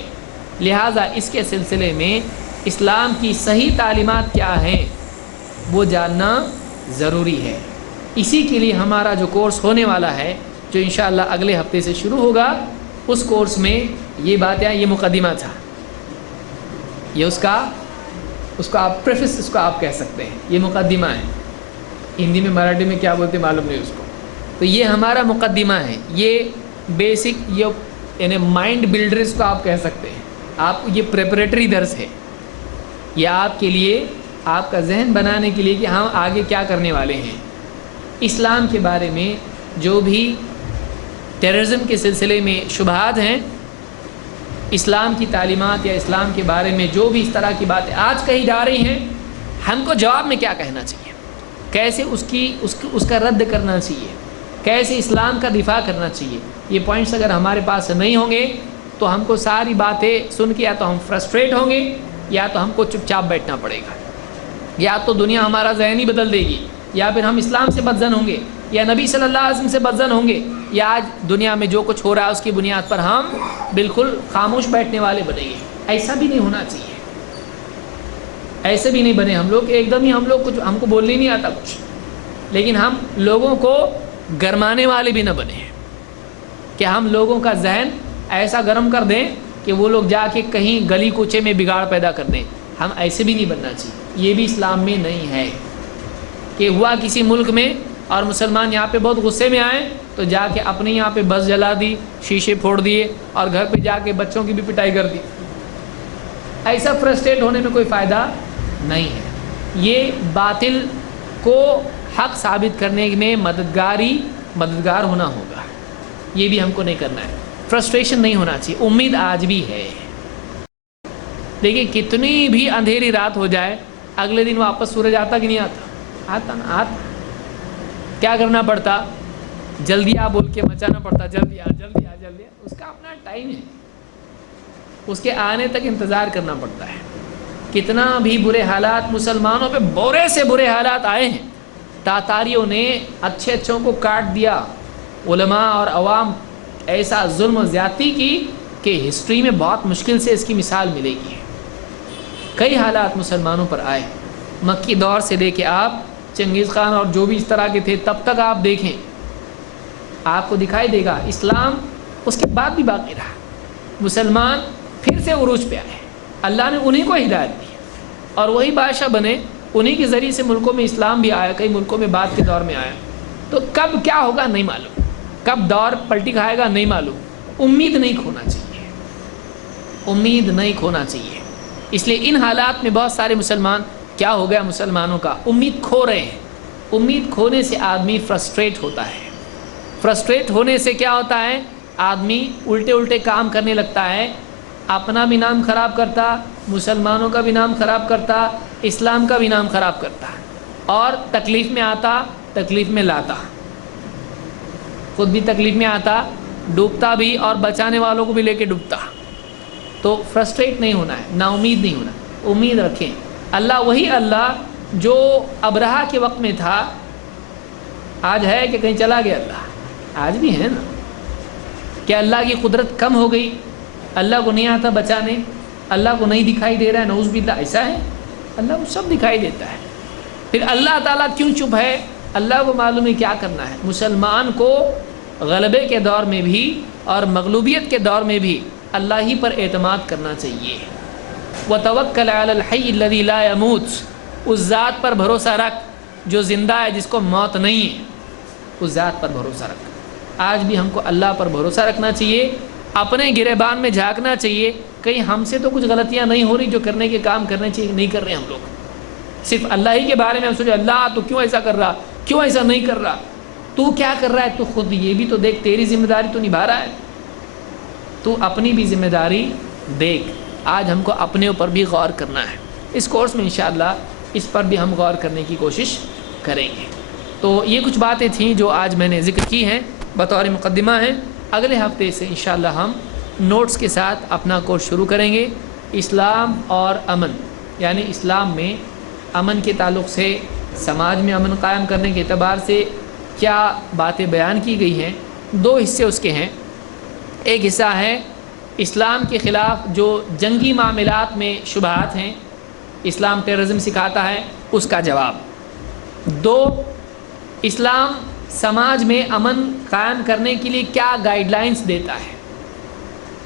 لہٰذا اس کے سلسلے میں اسلام کی صحیح تعلیمات کیا ہیں وہ جاننا ضروری ہے. اسی کے لیے ہمارا جو کورس ہونے والا ہے, جو انشاءاللہ اگلے ہفتے سے شروع ہوگا, اس کورس میں یہ باتیں, یہ مقدمہ تھا, یہ اس کو آپ پریفس اس کو آپ کہہ سکتے ہیں, یہ مقدمہ ہے. ہندی میں مراٹھی میں کیا بولتے معلوم نہیں اس کو. تو یہ ہمارا مقدمہ ہے, یہ بیسک, یہ یعنی مائنڈ بلڈرز کو آپ کہہ سکتے ہیں. آپ یہ پریپریٹری درس ہے, یہ آپ کے لیے, آپ کا ذہن بنانے کے لیے کہ ہم آگے کیا کرنے والے ہیں. اسلام کے بارے میں جو بھی ٹیررزم کے سلسلے میں شبہات ہیں, اسلام کی تعلیمات یا اسلام کے بارے میں جو بھی اس طرح کی باتیں آج کہی جا رہی ہیں, ہم کو جواب میں کیا کہنا چاہیے, کیسے اس کا رد کرنا چاہیے, کیسے اسلام کا دفاع کرنا چاہیے. یہ پوائنٹس اگر ہمارے پاس نہیں ہوں گے تو ہم کو ساری باتیں سن کے یا تو ہم فرسٹریٹ ہوں گے, یا تو ہم کو چپ چاپ بیٹھنا پڑے گا, یا تو دنیا ہمارا ذہن ہی بدل دے گی, یا پھر ہم اسلام سے بدظن ہوں گے, یا نبی صلی اللہ علیہ وسلم سے بدظن ہوں گے, یا آج دنیا میں جو کچھ ہو رہا ہے اس کی بنیاد پر ہم بالکل خاموش بیٹھنے والے بنیں گے. ایسا بھی نہیں ہونا چاہیے. ایسے بھی نہیں بنے ہم لوگ ایک دم ہی ہم لوگ کچھ, ہم کو بولنے نہیں آتا کچھ, لیکن ہم لوگوں کو گرمانے والے بھی نہ بنے کہ ہم لوگوں کا ذہن ایسا گرم کر دیں کہ وہ لوگ جا کے کہیں گلی کوچے میں بگاڑ پیدا کر دیں. ہم ایسے بھی نہیں بننا چاہیے. یہ بھی اسلام میں نہیں ہے کہ ہوا کسی ملک میں اور مسلمان یہاں پہ بہت غصے میں آئے تو جا کے اپنے یہاں پہ بس جلا دی, شیشے پھوڑ دیے, اور گھر پہ جا کے بچوں کی بھی پٹائی کر دی. ایسا فرسٹریٹ ہونے میں کوئی فائدہ نہیں ہے. یہ باطل کو حق ثابت کرنے میں مددگار ہونا ہوگا. یہ بھی ہم کو نہیں کرنا ہے. فرسٹریشن نہیں ہونا چاہیے. امید آج بھی ہے, لیکن کتنی بھی اندھیری رات ہو جائے اگلے دن واپس سورج آتا کہ نہیں آتا؟ آتا نا, آتا. کیا کرنا پڑتا؟ جلدی آ بول کے مچانا پڑتا, جلدی آ جلدی آ جلدی آ. اس کا اپنا ٹائم ہے, اس کے آنے تک انتظار کرنا پڑتا ہے. کتنا بھی برے حالات مسلمانوں پہ برے سے برے حالات آئے ہیں. تاتاریوں نے اچھے اچھوں کو کاٹ دیا, علماء اور عوام ایسا ظلم و زیادتی کی کہ ہسٹری میں بہت مشکل سے اس کی مثال ملے گی. کئی حالات مسلمانوں پر آئے, مکی دور سے لے کے آپ چنگیز خان اور جو بھی اس طرح کے تھے تب تک آپ دیکھیں, آپ کو دکھائی دے گا اسلام اس کے بعد بھی باقی رہا. مسلمان پھر سے عروج پہ آئے, اللہ نے انہیں کو ہدایت دی. اور وہی بادشاہ بنے، انہی کے ذریعے سے ملکوں میں اسلام بھی آیا، کئی ملکوں میں بعد کے دور میں آیا، تو کب کیا ہوگا نہیں معلوم، کب دور پلٹی کھائے گا نہیں معلوم۔ امید نہیں کھونا چاہیے، امید نہیں کھونا چاہیے۔ اس لیے ان حالات میں بہت سارے مسلمان، کیا ہو گیا مسلمانوں کا، امید کھو رہے ہیں۔ امید کھونے سے آدمی فرسٹریٹ ہوتا ہے، فرسٹریٹ ہونے سے کیا ہوتا ہے، آدمی الٹے الٹے کام کرنے لگتا ہے، اپنا بھی نام خراب کرتا، مسلمانوں کا بھی نام خراب کرتا، اسلام کا بھی نام خراب کرتا، اور تکلیف میں آتا، تکلیف میں لاتا، خود بھی تکلیف میں آتا، ڈوبتا بھی، اور بچانے والوں کو بھی لے کے ڈوبتا۔ تو فرسٹریٹ نہیں ہونا ہے، نا امید نہیں ہونا، امید رکھیں۔ اللہ وہی اللہ جو ابرہہ کے وقت میں تھا، آج ہے کہ کہیں چلا گیا؟ اللہ آج بھی ہے نا۔ کیا اللہ کی قدرت کم ہو گئی؟ اللہ کو نہیں آتا بچانے؟ اللہ کو نہیں دکھائی دے رہا ہے؟ نعوذ باللہ، ایسا ہے؟ اللہ کو سب دکھائی دیتا ہے۔ پھر اللہ تعالیٰ کیوں چپ ہے؟ اللہ کو معلوم ہے کیا کرنا ہے۔ مسلمان کو غلبے کے دور میں بھی اور مغلوبیت کے دور میں بھی اللہ ہی پر اعتماد کرنا چاہیے۔ وَتَوَكَّلْ عَلَى الْحَيِّ الَّذِي لَا يَمُوتُ، اس ذات پر بھروسہ رکھ جو زندہ ہے، جس کو موت نہیں ہے، اس ذات پر بھروسہ رکھ۔ آج بھی ہم کو اللہ پر بھروسہ رکھنا چاہیے، اپنے گریبان میں جھانکنا چاہیے، کہیں ہم سے تو کچھ غلطیاں نہیں ہو رہی، جو کرنے کے کام کرنے چاہیے نہیں کر رہے ہم لوگ۔ صرف اللہ ہی کے بارے میں ہم سوچے، اللہ تو کیوں ایسا کر رہا، کیوں ایسا نہیں کر رہا، تو کیا کر رہا ہے، تو خود یہ بھی تو دیکھ، تیری ذمہ داری تو نبھا رہا ہے، تو اپنی بھی ذمہ داری دیکھ۔ آج ہم کو اپنے اوپر بھی غور کرنا ہے۔ اس کورس میں انشاءاللہ اس پر بھی ہم غور کرنے کی کوشش کریں گے۔ تو یہ کچھ باتیں تھیں جو آج میں نے ذکر کی ہیں، بطور مقدمہ ہیں۔ اگلے ہفتے سے انشاءاللہ ہم نوٹس کے ساتھ اپنا کورس شروع کریں گے۔ اسلام اور امن، یعنی اسلام میں امن کے تعلق سے، سماج میں امن قائم کرنے کے اعتبار سے کیا باتیں بیان کی گئی ہیں۔ دو حصے اس کے ہیں۔ ایک حصہ ہے اسلام کے خلاف جو جنگی معاملات میں شبہات ہیں، اسلام ٹیررزم سکھاتا ہے، اس کا جواب۔ دو، اسلام سماج میں امن قائم کرنے کے لیے کیا گائیڈ لائنس دیتا ہے،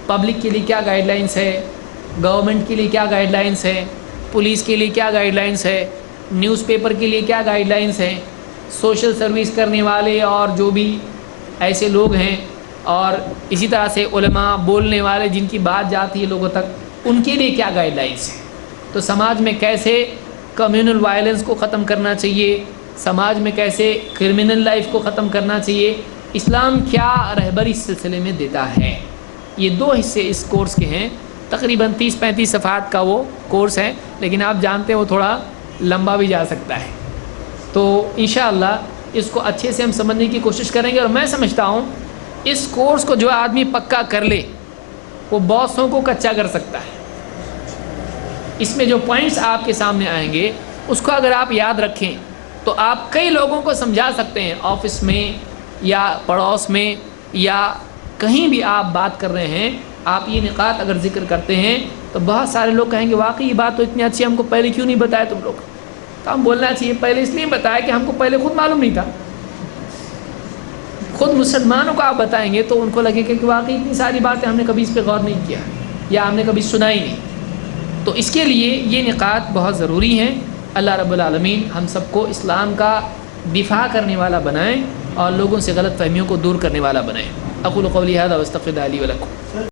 پبلک کے لیے کیا گائیڈ لائنس ہے، گورنمنٹ کے لیے کیا گائیڈ لائنس ہے، پولیس کے لیے کیا گائیڈ لائنس ہے، نیوز پیپر کے لیے کیا گائیڈ لائنس ہیں، سوشل سروس کرنے والے اور جو بھی ایسے لوگ ہیں، اور اسی طرح سے علماء، بولنے والے جن کی بات جاتی ہے لوگوں تک، ان کے لیے کیا گائیڈ لائنس ہیں۔ تو سماج میں کیسے کمیونل وائلنس کو ختم کرنا چاہیے، سماج میں کیسے کرمنل لائف کو ختم کرنا چاہیے، اسلام کیا رہبری اس سلسلے میں دیتا ہے۔ یہ دو حصے اس کورس کے ہیں۔ تقریباً 30-35 صفحات کا وہ کورس ہے، لیکن آپ جانتے ہیں وہ تھوڑا لمبا بھی جا سکتا ہے۔ تو انشاءاللہ اس کو اچھے سے ہم سمجھنے کی کوشش کریں گے، اور میں سمجھتا ہوں اس کورس کو جو آدمی پکا کر لے وہ بہتوں کو کچا کر سکتا ہے۔ اس میں جو پوائنٹس آپ کے سامنے آئیں گے، اس کو اگر آپ یاد رکھیں تو آپ کئی لوگوں کو سمجھا سکتے ہیں، آفس میں یا پڑوس میں یا کہیں بھی آپ بات کر رہے ہیں، آپ یہ نقاط اگر ذکر کرتے ہیں تو بہت سارے لوگ کہیں گے واقعی یہ بات تو اتنی اچھی، ہم کو پہلے کیوں نہیں بتایا تم لوگ۔ تو ہم بولنا چاہیے پہلے اس لیے بتایا کہ ہم کو پہلے خود معلوم نہیں تھا۔ خود مسلمانوں کو آپ بتائیں گے تو ان کو لگے گا کہ واقعی اتنی ساری باتیں ہم نے کبھی اس پہ غور نہیں کیا یا ہم نے کبھی سنا ہی نہیں۔ تو اس کے لیے یہ نقاط بہت ضروری ہیں۔ اللہ رب العالمین ہم سب کو اسلام کا دفاع کرنے والا بنائیں اور لوگوں سے غلط فہمیوں کو دور کرنے والا بنائیں۔ اقول قولی ھذا واستغفر لي ولکم۔